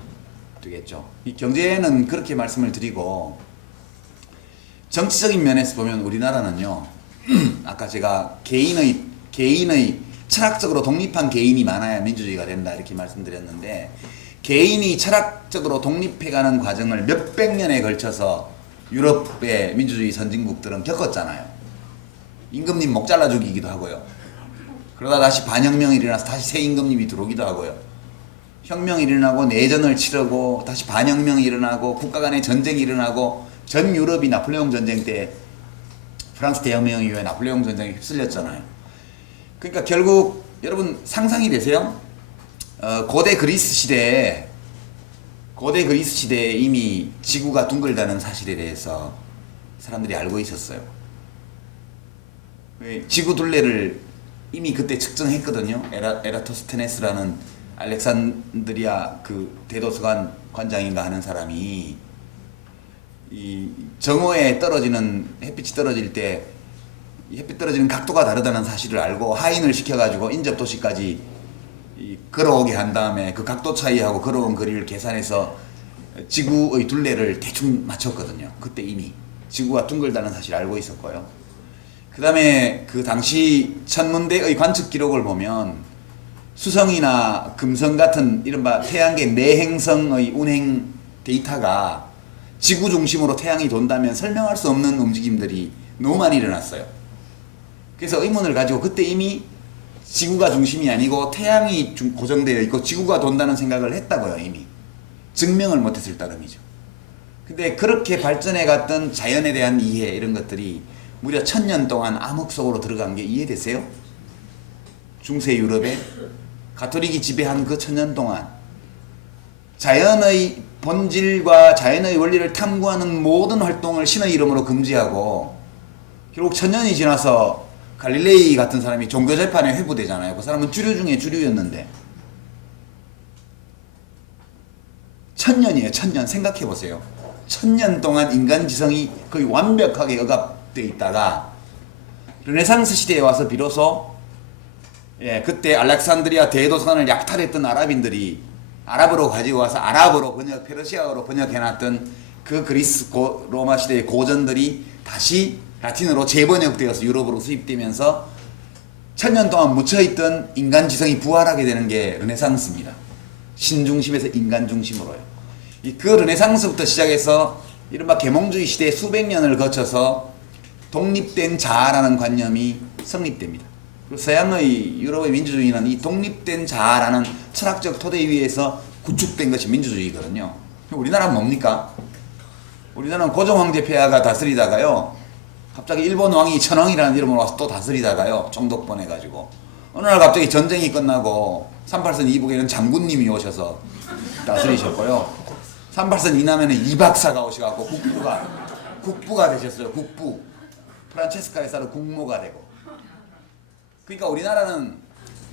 되겠죠. 이 경제는 그렇게 말씀을 드리고 정치적인 면에서 보면 우리나라는요. 아까 제가 개인의 철학적으로 독립한 개인이 많아야 민주주의가 된다 이렇게 말씀드렸는데 개인이 철학적으로 독립해가는 과정을 몇백 년에 걸쳐서 유럽의 민주주의 선진국들은 겪었잖아요. 임금님 목 잘라 죽이기도 하고요. 그러다 다시 반혁명이 일어나서 다시 새 임금님이 들어오기도 하고요. 혁명이 일어나고 내전을 치르고 다시 반혁명이 일어나고 국가 간의 전쟁이 일어나고 전 유럽이 나폴레옹 전쟁 때 프랑스 대혁명 이후에 나폴레옹 전쟁에 휩쓸렸잖아요. 그러니까 결국 여러분 상상이 되세요? 고대 그리스 시대에 이미 지구가 둥글다는 사실에 대해서 사람들이 알고 있었어요. 지구 둘레를 이미 그때 측정했거든요. 에라토스테네스라는 알렉산드리아 그 대도서관 관장인가 하는 사람이 이 정오에 떨어지는 햇빛이 떨어질 때 햇빛 떨어지는 각도가 다르다는 사실을 알고 하인을 시켜가지고 인접 도시까지 걸어오게 한 다음에 그 각도 차이하고 걸어온 거리를 계산해서 지구의 둘레를 대충 맞췄거든요. 그때 이미 지구가 둥글다는 사실을 알고 있었고요. 그 다음에 그 당시 천문대의 관측 기록을 보면 수성이나 금성 같은 이른바 태양계 내행성의 운행 데이터가 지구 중심으로 태양이 돈다면 설명할 수 없는 움직임들이 너무 많이 일어났어요. 그래서 의문을 가지고 그때 이미 지구가 중심이 아니고 태양이 고정되어 있고 지구가 돈다는 생각을 했다고요. 이미 증명을 못했을 따름이죠. 근데 그렇게 발전해 갔던 자연에 대한 이해 이런 것들이 무려 1000년 동안 암흑 속으로 들어간 게 이해되세요? 중세 유럽에 가톨릭이 지배한 그 1000년 동안 자연의 본질과 자연의 원리를 탐구하는 모든 활동을 신의 이름으로 금지하고 결국 1000년이 지나서 갈릴레이 같은 사람이 종교재판에 회부되잖아요. 그 사람은 주류 중에 주류였는데 1000년이에요. 1000년 생각해보세요. 1000년 동안 인간 지성이 거의 완벽하게 억압되어 있다가 르네상스 시대에 와서 비로소 그때 알렉산드리아 대도서관을 약탈했던 아랍인들이 아랍어로 가지고 와서 아랍어로 페르시아어로 번역해놨던 그 그리스 로마 시대의 고전들이 다시 라틴어로 재번역되어서 유럽으로 수입되면서 1000년 동안 묻혀있던 인간 지성이 부활하게 되는 게 르네상스입니다. 신중심에서 인간 중심으로요. 그 르네상스부터 시작해서 이른바 계몽주의 시대의 수백 년을 거쳐서 독립된 자아라는 관념이 성립됩니다. 그리고 서양의 유럽의 민주주의는 이 독립된 자아라는 철학적 토대 위에서 구축된 것이 민주주의거든요. 우리나라는 뭡니까? 우리나라는 고종 황제 폐하가 다스리다가요. 갑자기 일본 왕이 천황이라는 이름으로 와서 또 다스리다가요. 총독 보내가지고 어느 날 갑자기 전쟁이 끝나고 38선 이북에는 장군님이 오셔서 다스리셨고요. 38선 이남에는 이박사가 오셔갖고 국부가 되셨어요. 국부. 프란체스카에사르 국모가 되고. 그러니까 우리나라는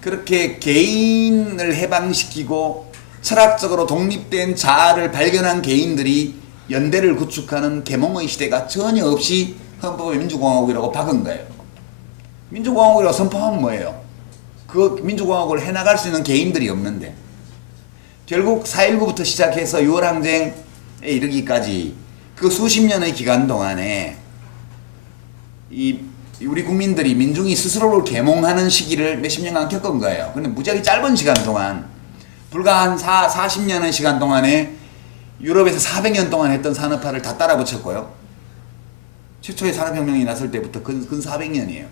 그렇게 개인을 해방시키고 철학적으로 독립된 자아를 발견한 개인들이 연대를 구축하는 계몽의 시대가 전혀 없이 헌법의 민주공화국이라고 박은 거예요. 민주공화국이라고 선포하면 뭐예요? 그 민주공화국을 해나갈 수 있는 개인들이 없는데 결국 4.19부터 시작해서 6월 항쟁에 이르기까지 그 수십 년의 기간 동안에 이 우리 국민들이 민중이 스스로를 계몽하는 시기를 몇십 년간 겪은 거예요. 근데 무지하게 짧은 시간 동안 불과 한 40년의 시간 동안에 유럽에서 400년 동안 했던 산업화를 다 따라 붙였고요. 최초의 산업혁명이 났을 때부터 근 400년이에요.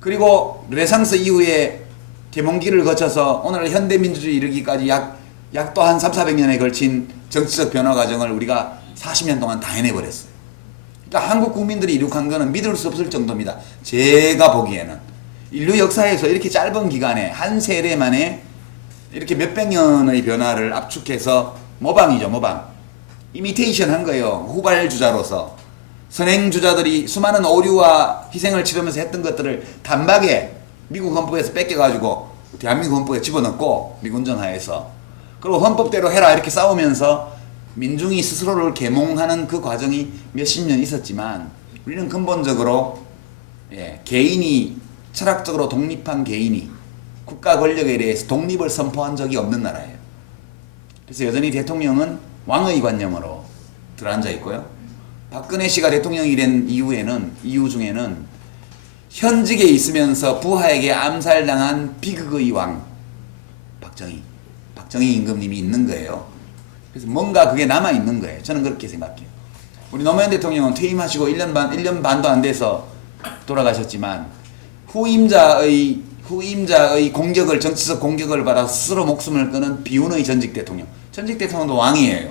그리고 르네상스 이후에 계몽기를 거쳐서 오늘 현대민주주의 이르기까지 약 또 한 300~400년에 걸친 정치적 변화 과정을 우리가 40년 동안 다 해내버렸어요. 그러니까 한국 국민들이 이룩한 거는 믿을 수 없을 정도입니다. 제가 보기에는. 인류 역사에서 이렇게 짧은 기간에 한 세대 만에 이렇게 몇백 년의 변화를 압축해서 모방이죠, 모방. 이미테이션 한 거예요. 후발주자로서. 선행주자들이 수많은 오류와 희생을 치르면서 했던 것들을 단박에 미국 헌법에서 뺏겨가지고 대한민국 헌법에 집어넣고 미군정 하에서 그리고 헌법대로 해라 이렇게 싸우면서 민중이 스스로를 계몽하는 그 과정이 몇십 년 있었지만 우리는 근본적으로 개인이 철학적으로 독립한 개인이 국가 권력에 대해서 독립을 선포한 적이 없는 나라예요. 그래서 여전히 대통령은 왕의 관념으로 들어앉아 있고요. 박근혜 씨가 대통령이 된 이유 중에는 현직에 있으면서 부하에게 암살당한 비극의 왕 박정희 임금님이 있는 거예요. 그래서 뭔가 그게 남아 있는 거예요. 저는 그렇게 생각해요. 우리 노무현 대통령은 퇴임하시고 1년 반도 안 돼서 돌아가셨지만 후임자의 공격을 정치적 공격을 받아 스스로 목숨을 끊은 비운의 전직 대통령. 전직 대통령도 왕이에요.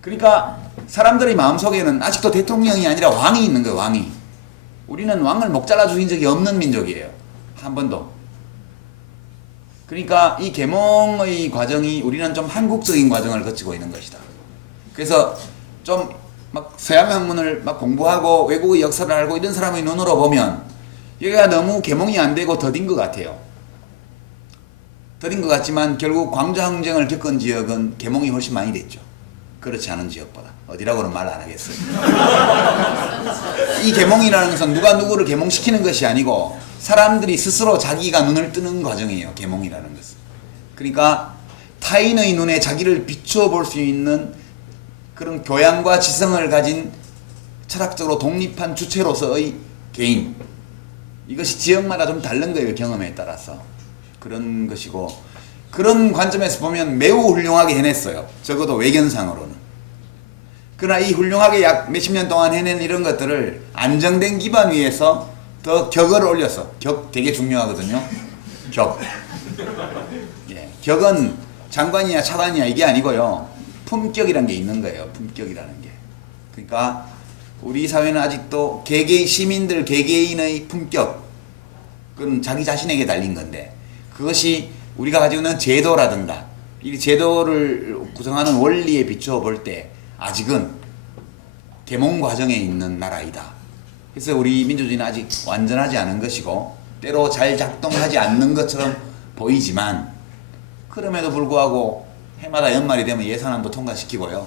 그러니까 사람들의 마음속에는 아직도 대통령이 아니라 왕이 있는 거예요. 왕이. 우리는 왕을 목 잘라 주신 적이 없는 민족이에요. 한 번도. 그러니까 이 계몽의 과정이 우리는 좀 한국적인 과정을 거치고 있는 것이다. 그래서 좀 막 서양 학문을 막 공부하고 외국의 역사를 알고 이런 사람의 눈으로 보면 얘가 너무 계몽이 안 되고 더딘 것 같아요. 더딘 것 같지만 결국 광주항쟁을 겪은 지역은 계몽이 훨씬 많이 됐죠. 그렇지 않은 지역보다. 어디라고는 말 안 하겠어요. 이 계몽이라는 것은 누가 누구를 계몽시키는 것이 아니고 사람들이 스스로 자기가 눈을 뜨는 과정이에요. 계몽이라는 것은. 그러니까 타인의 눈에 자기를 비추어 볼 수 있는 그런 교양과 지성을 가진 철학적으로 독립한 주체로서의 개인. 이것이 지역마다 좀 다른 거예요. 경험에 따라서. 그런 것이고 그런 관점에서 보면 매우 훌륭하게 해냈어요. 적어도 외견상으로는. 그러나 이 훌륭하게 약 몇십 년 동안 해낸 이런 것들을 안정된 기반 위에서 더 격을 올려서 격 되게 중요하거든요. 격. 예, 격은 장관이냐 차관이냐 이게 아니고요. 품격이라는 게 있는 거예요. 품격이라는 게. 그러니까 우리 사회는 아직도 시민들 개개인의 품격 그건 자기 자신에게 달린 건데 그것이 우리가 가지고 있는 제도라든가 이 제도를 구성하는 원리에 비추어 볼 때 아직은 계몽 과정에 있는 나라이다. 그래서 우리 민주주의는 아직 완전하지 않은 것이고 때로 잘 작동하지 않는 것처럼 보이지만 그럼에도 불구하고 해마다 연말이 되면 예산안도 통과시키고요.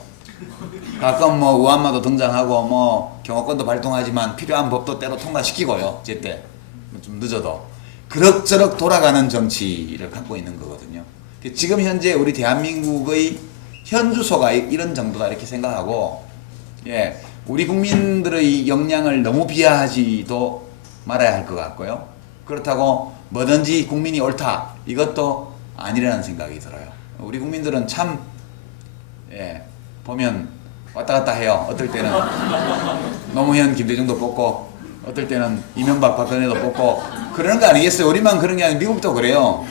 가끔 뭐 우한마도 등장하고 뭐 경호권도 발동하지만 필요한 법도 때로 통과시키고요. 제때 좀 늦어도 그럭저럭 돌아가는 정치를 갖고 있는 거거든요. 지금 현재 우리 대한민국의 현주소가 이런 정도다 이렇게 생각하고 우리 국민들의 역량을 너무 비하하지도 말아야 할 것 같고요. 그렇다고 뭐든지 국민이 옳다 이것도 아니라는 생각이 들어요. 우리 국민들은 참 보면 왔다 갔다 해요. 어떨 때는 노무현 김대중도 뽑고 어떨 때는 이명박 박근혜도 뽑고 그러는 거 아니겠어요? 우리만 그런 게 아니라 미국도 그래요.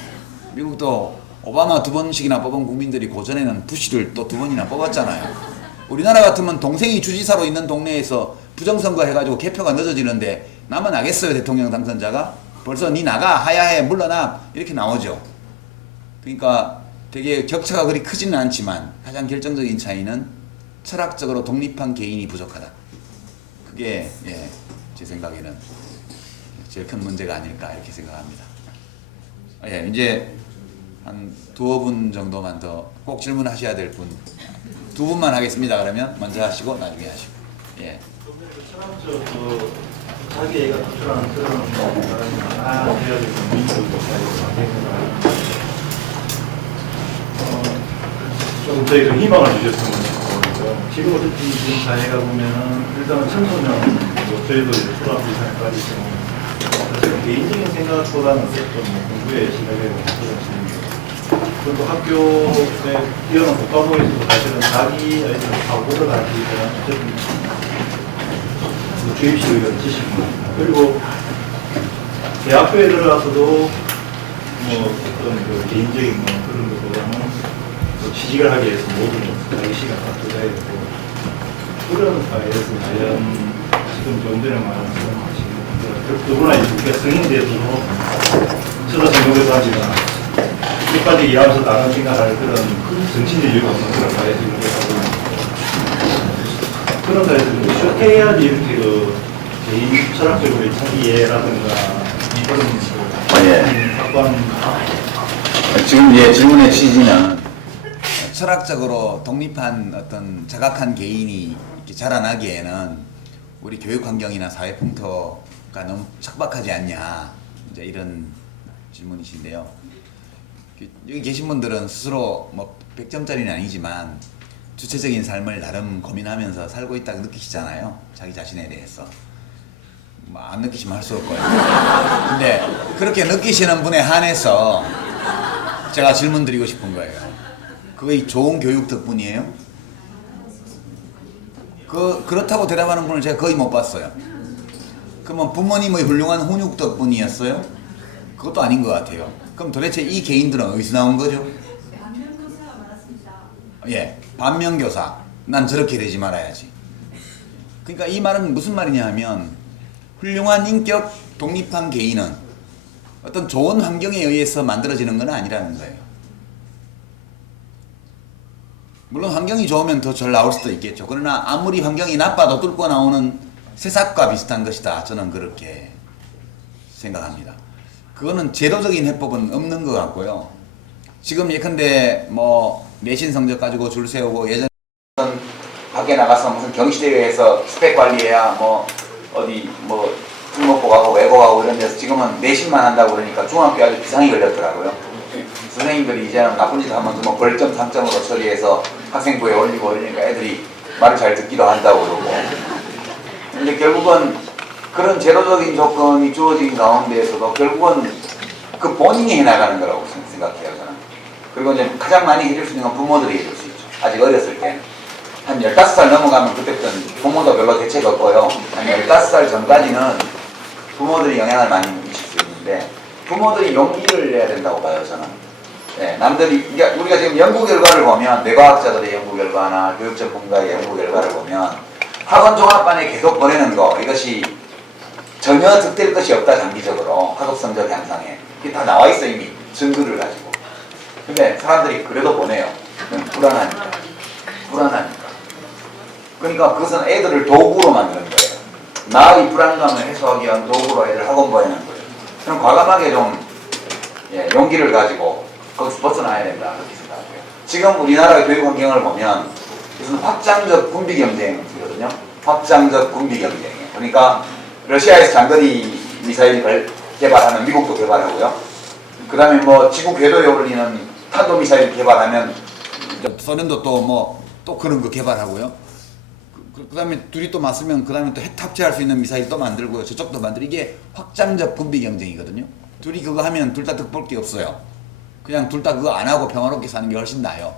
미국도 오바마 2번씩이나 뽑은 국민들이 고전에는 부시를 또 2번이나 뽑았잖아요. 우리나라 같으면 동생이 주지사로 있는 동네에서 부정선거 해가지고 개표가 늦어지는데 나만 나겠어요? 대통령 당선자가? 벌써 니 나가 하야해 물러나 이렇게 나오죠. 그러니까 되게 격차가 그리 크지는 않지만 가장 결정적인 차이는 철학적으로 독립한 개인이 부족하다. 그게 제 생각에는 제일 큰 문제가 아닐까 이렇게 생각합니다. 이제 한 두어 분 정도만 더 꼭 질문하셔야 될 분 두 분만 하겠습니다. 그러면 먼저 하시고 나중에 하시고. 철학적 자기애가 표출하는 그런 사람이 되어지는 민주주의 사회가 좀 저희들 희망을 주셨으면 좋겠고 지금 어쨌든 지금 사회가 보면은 일단은 청소년, 저희도 이제 초등학교 이상까지 지금 사실 개인적인 생각보다는 좀 공부에 시달리고 그런 식입니다. 그리고 학교에 뛰어난 국가고에서도 사실은 자기 아이들 사고를 하기 위한 어쨌든 주입식 이런 지식입니다. 그리고 대학교에 들어가서도 뭐 어떤 그 개인적인 뭐 그런 것보다는 뭐 취직을 하기 위해서 모든 자기 시간 다 투자해야 되고 그런 사회에서 과연 지금 좀 전에 말한 그런 더구나 이제 우리가 성인 돼서도 서로 생각해서 하지만 끝까지 일하면서 다른 생각할 그런 정신의 여유가 없는 그런 사회에서 이렇게 하고 그런 사회에서 쉽게 해야지 이렇게 그 개인 철학적으로 자기 이해라든가 이런 학관 지금 질문의 취지는 철학적으로 독립한 어떤 자각한 개인이 이렇게 자라나기에는 우리 교육 환경이나 사회 풍토가 너무 척박하지 않냐, 이제 이런 질문이신데요. 여기 계신 분들은 스스로 뭐 100점짜리는 아니지만 주체적인 삶을 나름 고민하면서 살고 있다고 느끼시잖아요. 자기 자신에 대해서. 뭐 안 느끼시면 할 수 없을 거예요. 근데 그렇게 느끼시는 분에 한해서 제가 질문 드리고 싶은 거예요. 그게 좋은 교육 덕분이에요? 그렇다고 대답하는 분을 제가 거의 못 봤어요. 그러면 부모님의 훌륭한 훈육 덕분이었어요? 그것도 아닌 것 같아요. 그럼 도대체 이 개인들은 어디서 나온 거죠? 반면교사가 많았습니다. 예, 반면교사. 난 저렇게 되지 말아야지. 그러니까 이 말은 무슨 말이냐 하면 훌륭한 인격 독립한 개인은 어떤 좋은 환경에 의해서 만들어지는 건 아니라는 거예요. 물론 환경이 좋으면 더 잘 나올 수도 있겠죠. 그러나 아무리 환경이 나빠도 뚫고 나오는 새싹과 비슷한 것이다. 저는 그렇게 생각합니다. 그거는 제도적인 해법은 없는 것 같고요. 지금 예컨대 뭐 내신 성적 가지고 줄 세우고 예전 밖에 나가서 무슨 경시대회에서 스펙 관리해야 뭐 어디 뭐 특목고가고 외고가고 이런 데서 지금은 내신만 한다고 그러니까 중학교 아주 비상이 걸렸더라고요. 선생님들이 이제는 나쁜 짓 하면 뭐 벌점 3점으로 처리해서 학생부에 올리고 그러니까 애들이 말을 잘 듣기도 한다고 그러고. 근데 결국은 그런 제도적인 조건이 주어진 가운데에서도 결국은 그 본인이 해나가는 거라고 생각해요, 저는. 그리고 이제 가장 많이 해줄 수 있는 건 부모들이 해줄 수 있죠. 아직 어렸을 때는. 한 15살 넘어가면 그때부터는 부모도 별로 대책 없고요. 한 15살 전까지는 부모들이 영향을 많이 미칠 수 있는데 부모들이 용기를 내야 된다고 봐요, 저는. 네, 남들이, 그러니까 우리가 지금 연구 결과를 보면 뇌과학자들의 연구 결과나 교육 전문가의 연구 결과를 보면 학원 종합반에 계속 보내는 거, 이것이 전혀 득될 것이 없다, 장기적으로. 학업 성적 향상에. 이게 다 나와 있어, 이미. 증거를 가지고. 근데 사람들이 그래도 보내요. 불안하니까. 그러니까 그것은 애들을 도구로 만드는 거예요. 나의 불안감을 해소하기 위한 도구로 애들 학원 보내는 거예요. 그럼 과감하게 좀 용기를 가지고 거기서 벗어나야 된다, 그렇게 생각해요. 지금 우리나라의 교육 환경을 보면 이것은 확장적 군비 경쟁이거든요. 확장적 군비 경쟁이에요. 그러니까 러시아에서 장거리 미사일을 개발하면 미국도 개발하고요. 그 다음에 뭐 지구 궤도에 올리는 탄도 미사일 개발하면 소련도 또 그런 거 개발하고요. 그 다음에 둘이 또 맞으면 그 다음에 또 핵 탑재할 수 있는 미사일 또 만들고요. 저쪽도 만들고. 이게 확장적 군비 경쟁이거든요. 둘이 그거 하면 둘 다 득볼 게 없어요. 그냥 둘 다 그거 안 하고 평화롭게 사는 게 훨씬 나아요.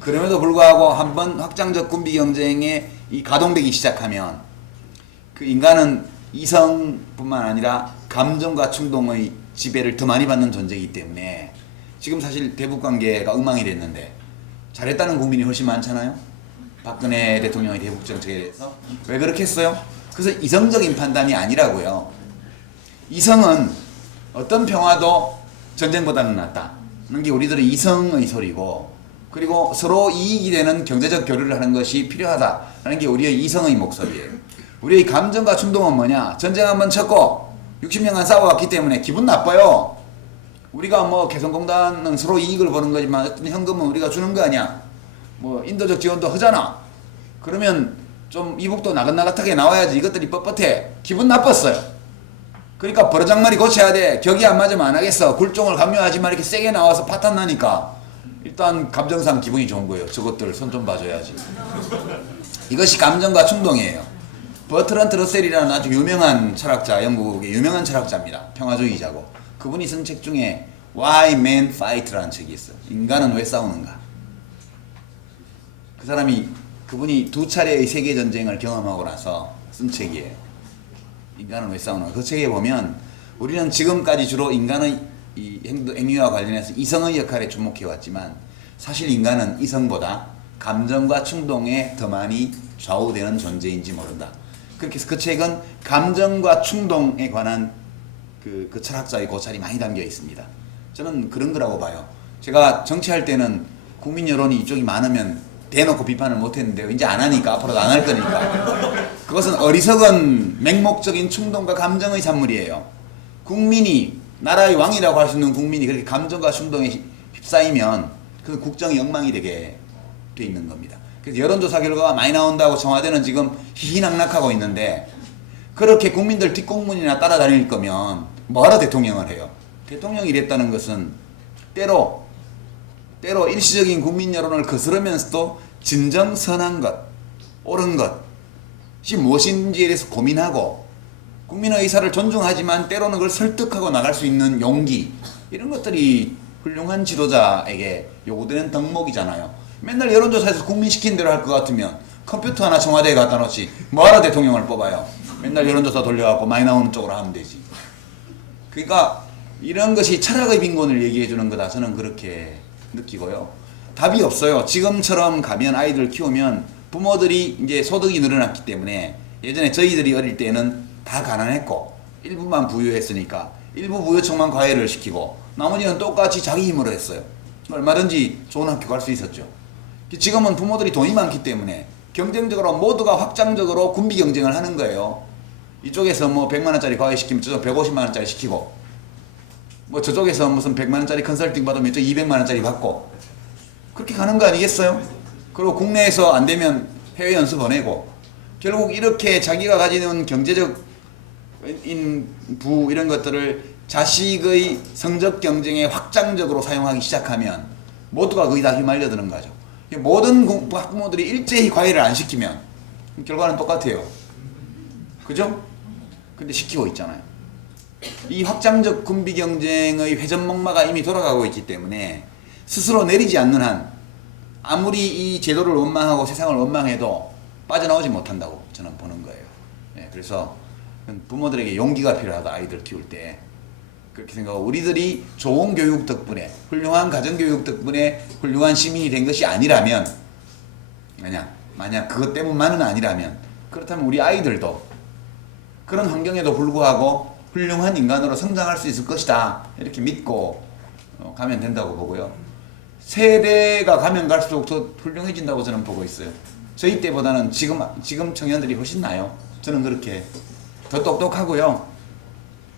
그럼에도 불구하고 한번 확장적 군비 경쟁에 이 가동되기 시작하면 그 인간은 이성뿐만 아니라 감정과 충동의 지배를 더 많이 받는 존재이기 때문에 지금 사실 대북 관계가 엉망이 됐는데 잘했다는 국민이 훨씬 많잖아요. 박근혜 대통령의 대북 정책에 대해서. 왜 그렇게 했어요? 그래서 이성적인 판단이 아니라고요. 이성은 어떤 평화도 전쟁보다는 낫다. 그런 게 우리들의 이성의 소리고, 그리고 서로 이익이 되는 경제적 교류를 하는 것이 필요하다라는 게 우리의 이성의 목소리예요. 우리의 감정과 충동은 뭐냐? 전쟁 한번 쳤고 60년간 싸워왔기 때문에 기분 나빠요. 우리가 뭐 개성공단은 서로 이익을 보는 거지만 어떤 현금은 우리가 주는 거 아니야. 뭐 인도적 지원도 하잖아. 그러면 좀 이북도 나긋나긋하게 나와야지. 이것들이 뻣뻣해. 기분 나빴어요. 그러니까 버르장머리 고쳐야 돼. 격이 안 맞으면 안 하겠어. 굴종을 강요하지만 이렇게 세게 나와서 파탄 나니까 일단 감정상 기분이 좋은 거예요. 저것들 손 좀 봐줘야지. 이것이 감정과 충동이에요. 버트란트 러셀이라는 아주 유명한 철학자, 영국의 유명한 철학자입니다. 평화주의자고. 그분이 쓴 책 중에 Why Men Fight라는 책이 있어요. 인간은 왜 싸우는가. 그분이 두 차례의 세계전쟁을 경험하고 나서 쓴 책이에요. 인간은 왜 싸우는가. 그 책에 보면 우리는 지금까지 주로 인간의 이 행위와 관련해서 이성의 역할에 주목해왔지만 사실 인간은 이성보다 감정과 충동에 더 많이 좌우되는 존재인지 모른다. 그렇게 해서 그 책은 감정과 충동에 관한 그 철학자의 고찰이 많이 담겨 있습니다. 저는 그런 거라고 봐요. 제가 정치할 때는 국민 여론이 이쪽이 많으면 대놓고 비판을 못했는데요. 이제 안 하니까 앞으로도 안 할 거니까. 그것은 어리석은 맹목적인 충동과 감정의 산물이에요. 국민이 나라의 왕이라고 할 수 있는 국민이 그렇게 감정과 충동에 휩싸이면 그 국정이 엉망이 되게 돼 있는 겁니다. 그래서 여론조사 결과가 많이 나온다고 청와대는 지금 희희낙낙하고 있는데 그렇게 국민들 뒷공문이나 따라다닐 거면 뭐하러 대통령을 해요? 대통령이 이랬다는 것은 때로 일시적인 국민 여론을 거스르면서도 진정 선한 것, 옳은 것이 무엇인지에 대해서 고민하고 국민의 의사를 존중하지만 때로는 그걸 설득하고 나갈 수 있는 용기, 이런 것들이 훌륭한 지도자에게 요구되는 덕목이잖아요. 맨날 여론조사에서 국민 시킨 대로 할 것 같으면 컴퓨터 하나 청와대에 갖다 놓지 뭐하러 대통령을 뽑아요. 맨날 여론조사 돌려갖고 많이 나오는 쪽으로 하면 되지. 그러니까 이런 것이 철학의 빈곤을 얘기해 주는 거다. 저는 그렇게 느끼고요. 답이 없어요. 지금처럼 가면 아이들 키우면 부모들이 이제 소득이 늘어났기 때문에 예전에 저희들이 어릴 때는 다 가난했고 일부만 부유했으니까 일부 부유층만 과외를 시키고 나머지는 똑같이 자기 힘으로 했어요. 얼마든지 좋은 학교 갈 수 있었죠. 지금은 부모들이 돈이 많기 때문에 경쟁적으로 모두가 확장적으로 군비 경쟁을 하는 거예요. 이쪽에서 뭐 100만원짜리 과외 시키면 저쪽 150만원짜리 시키고 뭐 저쪽에서 무슨 100만원짜리 컨설팅 받으면 이쪽 200만원짜리 받고 그렇게 가는 거 아니겠어요? 그리고 국내에서 안 되면 해외 연수 보내고 결국 이렇게 자기가 가지는 경제적 부 이런 것들을 자식의 성적 경쟁에 확장적으로 사용하기 시작하면 모두가 거의 다 휘말려드는 거죠. 모든 학부모들이 일제히 과외를 안 시키면 결과는 똑같아요. 그죠? 근데 시키고 있잖아요. 이 확장적 군비 경쟁의 회전목마가 이미 돌아가고 있기 때문에 스스로 내리지 않는 한 아무리 이 제도를 원망하고 세상을 원망해도 빠져나오지 못한다고 저는 보는 거예요. 네, 그래서 부모들에게 용기가 필요하다. 아이들 키울 때 그렇게 생각하고 우리들이 좋은 교육 덕분에 훌륭한 가정교육 덕분에 훌륭한 시민이 된 것이 아니라면 만약 그것 때문만은 아니라면 그렇다면 우리 아이들도 그런 환경에도 불구하고 훌륭한 인간으로 성장할 수 있을 것이다. 이렇게 믿고 가면 된다고 보고요. 세대가 가면 갈수록 더 훌륭해진다고 저는 보고 있어요. 저희 때보다는 지금 청년들이 훨씬 나아요. 저는 그렇게 더 똑똑하고요.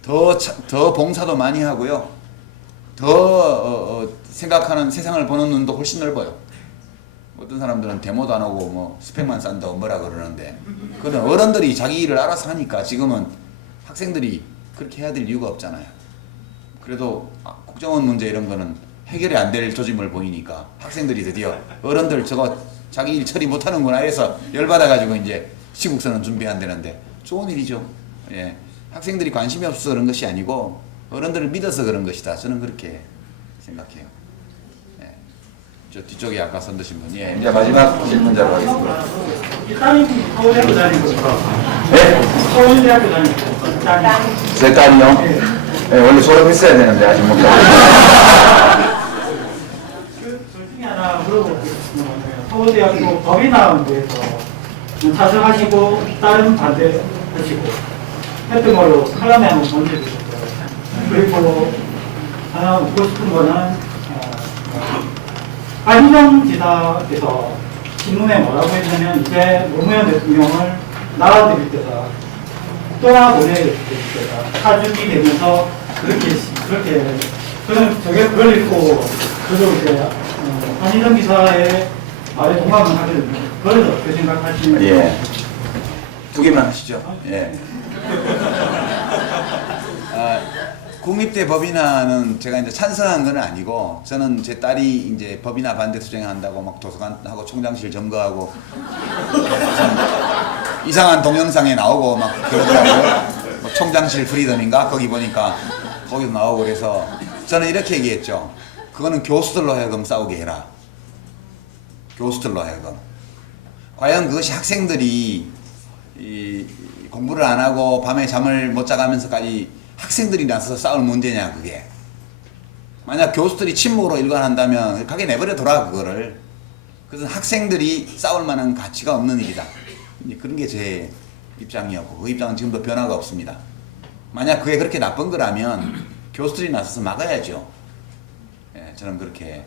더 봉사도 많이 하고요. 더 생각하는 세상을 보는 눈도 훨씬 넓어요. 어떤 사람들은 데모도 안 오고 뭐 스펙만 쌓는다고 뭐라 그러는데 그런 어른들이 자기 일을 알아서 하니까 지금은 학생들이 그렇게 해야 될 이유가 없잖아요. 그래도 국정원 문제 이런 거는 해결이 안 될 조짐을 보이니까 학생들이 드디어 어른들 저거 자기 일 처리 못하는구나 해서 열받아가지고 이제 시국선언 준비한다는데 좋은 일이죠. 예. 학생들이 관심이 없어서 그런 것이 아니고 어른들을 믿어서 그런 것이다. 저는 그렇게 생각해요. 예. 저 뒤쪽에 아까 손 드신 분. 예. 이제 마지막 질문자로 하겠습니다. 이 딸이 서울대학교 다니고 네? 서울대학교 다니고 딸이 제 딸이요? 네, 원래 졸업했어야 되는데 아직 못 둘 중에 하나 물어보고 싶은 건 서울대학교 법인학원에서 찬성하시고 다른 반대하시고 했던 걸로 칼럼에 한번 본적있었어요. 그리고 하나 묻고 싶은 거는 안희정 지사께서 신문에 뭐라고 했냐면 이제 노무현 대통령을 나라들일 때다 떠나보내릴 때다 사중이 되면서 그렇게 저는 그걸 읽고 저도 이제 안희정 지사의 말에 동감을 하게 됩니다. 그걸 어떻게 생각하시는지. 예. 두 개만 하시죠. 예. 국립대 법인화는 제가 이제 찬성한 건 아니고, 저는 제 딸이 이제 법인화 반대 투쟁한다고 막 도서관하고 총장실 점거하고 무슨 이상한 동영상에 나오고 막 그러더라고요. 뭐 총장실 프리덤인가? 거기 보니까 거기도 나오고 그래서 저는 이렇게 얘기했죠. 그거는 교수들로 하여금 싸우게 해라. 교수들로 하여금. 과연 그것이 학생들이 이 공부를 안 하고 밤에 잠을 못 자가면서까지 학생들이 나서서 싸울 문제냐, 그게. 만약 교수들이 침묵으로 일관한다면 가게 내버려둬라, 그거를. 그것은 학생들이 싸울 만한 가치가 없는 일이다. 이제 그런 게 제 입장이었고, 그 입장은 지금도 변화가 없습니다. 만약 그게 그렇게 나쁜 거라면 교수들이 나서서 막아야죠. 예, 저는 그렇게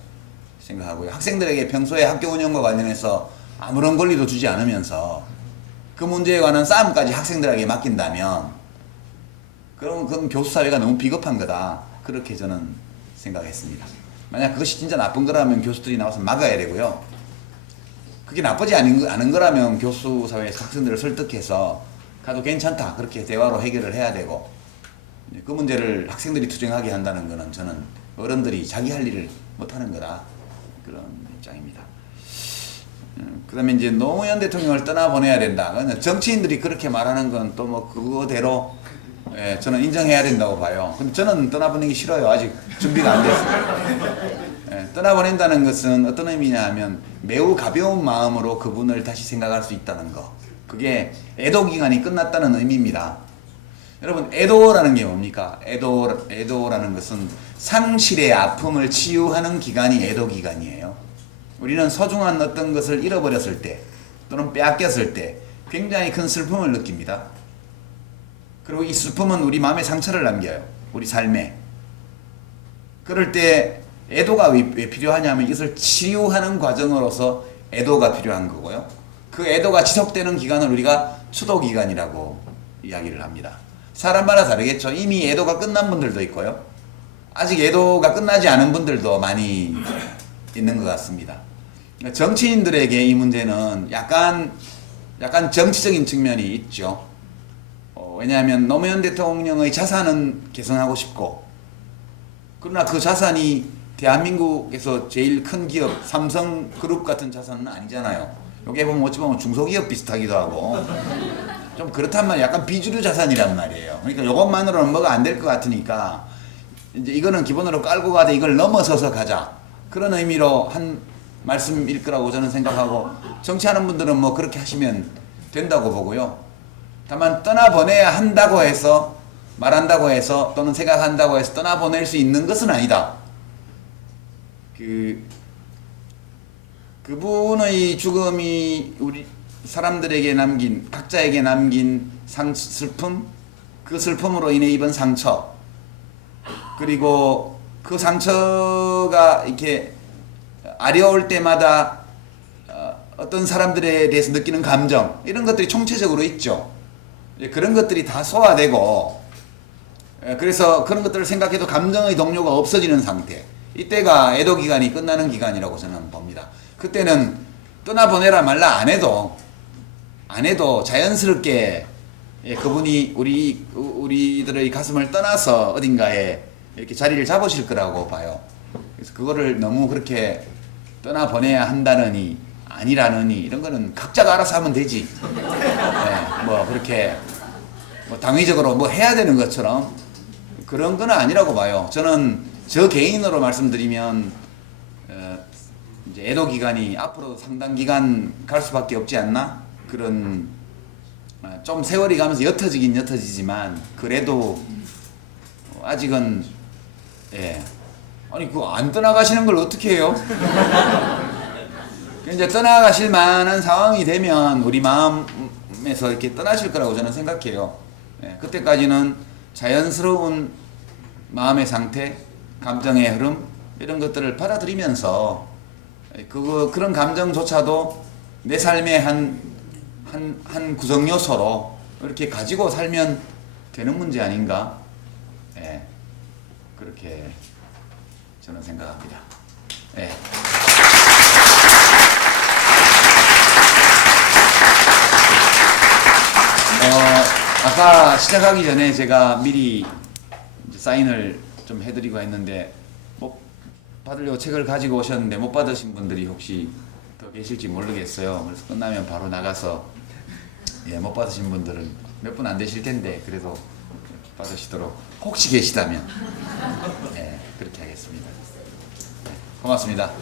생각하고요. 학생들에게 평소에 학교 운영과 관련해서 아무런 권리도 주지 않으면서 그 문제에 관한 싸움까지 학생들에게 맡긴다면 그건 교수 사회가 너무 비겁한 거다. 그렇게 저는 생각했습니다. 만약 그것이 진짜 나쁜 거라면 교수들이 나와서 막아야 되고요. 그게 나쁘지 않은 거라면 교수 사회에서 학생들을 설득해서 가도 괜찮다. 그렇게 대화로 해결을 해야 되고, 그 문제를 학생들이 투쟁하게 한다는 거는 저는 어른들이 자기 할 일을 못하는 거다. 그런 입장입니다. 그 다음에 이제 노무현 대통령을 떠나보내야 된다. 정치인들이 그렇게 말하는 건 또 뭐 그거대로 예, 저는 인정해야 된다고 봐요. 근데 저는 떠나보내기 싫어요. 아직 준비가 안 됐어요. 예, 떠나보낸다는 것은 어떤 의미냐 하면 매우 가벼운 마음으로 그분을 다시 생각할 수 있다는 거. 그게 애도 기간이 끝났다는 의미입니다. 여러분, 애도라는 게 뭡니까? 애도라는 것은 상실의 아픔을 치유하는 기간이 애도 기간이에요. 우리는 소중한 어떤 것을 잃어버렸을 때 또는 빼앗겼을 때 굉장히 큰 슬픔을 느낍니다. 그리고 이 슬픔은 우리 마음에 상처를 남겨요. 우리 삶에. 그럴 때 애도가 왜 필요하냐면 이것을 치유하는 과정으로서 애도가 필요한 거고요. 그 애도가 지속되는 기간을 우리가 추도 기간이라고 이야기를 합니다. 사람마다 다르겠죠. 이미 애도가 끝난 분들도 있고요. 아직 애도가 끝나지 않은 분들도 많이 있는 것 같습니다. 정치인들에게 이 문제는 약간 정치적인 측면이 있죠. 왜냐하면 노무현 대통령의 자산은 개선하고 싶고, 그러나 그 자산이 대한민국에서 제일 큰 기업 삼성그룹 같은 자산은 아니잖아요. 여기 보면 어찌 보면 중소기업 비슷하기도 하고 좀 그렇단 말이에요. 약간 비주류 자산이란 말이에요. 그러니까 이것만으로는 뭐가 안 될 것 같으니까 이제 이거는 기본으로 깔고 가되 이걸 넘어서서 가자. 그런 의미로 한 말씀일 거라고 저는 생각하고, 정치하는 분들은 뭐 그렇게 하시면 된다고 보고요. 다만 떠나보내야 한다고 해서, 말한다고 해서 또는 생각한다고 해서 떠나보낼 수 있는 것은 아니다. 그분의 죽음이 우리 사람들에게 남긴, 각자에게 남긴 슬픔, 그 슬픔으로 인해 입은 상처, 그리고 그 상처가 이렇게 아려올 때마다 어떤 사람들에 대해서 느끼는 감정, 이런 것들이 총체적으로 있죠. 그런 것들이 다 소화되고, 그래서 그런 것들을 생각해도 감정의 동료가 없어지는 상태, 이때가 애도 기간이 끝나는 기간이라고 저는 봅니다. 그때는 떠나보내라 말라 안 해도 자연스럽게 그분이 우리들의 가슴을 떠나서 어딘가에 이렇게 자리를 잡으실 거라고 봐요. 그래서 그거를 너무 그렇게 떠나보내야 한다느니 아니라느니 이런 거는 각자가 알아서 하면 되지. 네, 뭐 그렇게 뭐 당위적으로 뭐 해야 되는 것처럼 그런 건 아니라고 봐요. 저는 저 개인으로 말씀드리면 이제 애도 기간이 앞으로 상당 기간 갈 수밖에 없지 않나? 그런 좀 세월이 가면서 옅어지지만 그래도 아직은 아니 그거 안 떠나가시는 걸 어떻게 해요? 이제 떠나가실 만한 상황이 되면 우리 마음에서 이렇게 떠나실 거라고 저는 생각해요. 그때까지는 자연스러운 마음의 상태, 감정의 흐름 이런 것들을 받아들이면서 그런 감정조차도 내 삶의 한 구성 요소로 이렇게 가지고 살면 되는 문제 아닌가? 그렇게 저는 생각합니다. 아까 시작하기 전에 제가 미리 사인을 좀 해드리고 했는데 못 받으려고 책을 가지고 오셨는데 못 받으신 분들이 혹시 더 계실지 모르겠어요. 그래서 끝나면 바로 나가서 못 받으신 분들은 몇 분 안 되실 텐데 그래도 받으시도록 혹시 계시다면 그렇게 하겠습니다. 고맙습니다.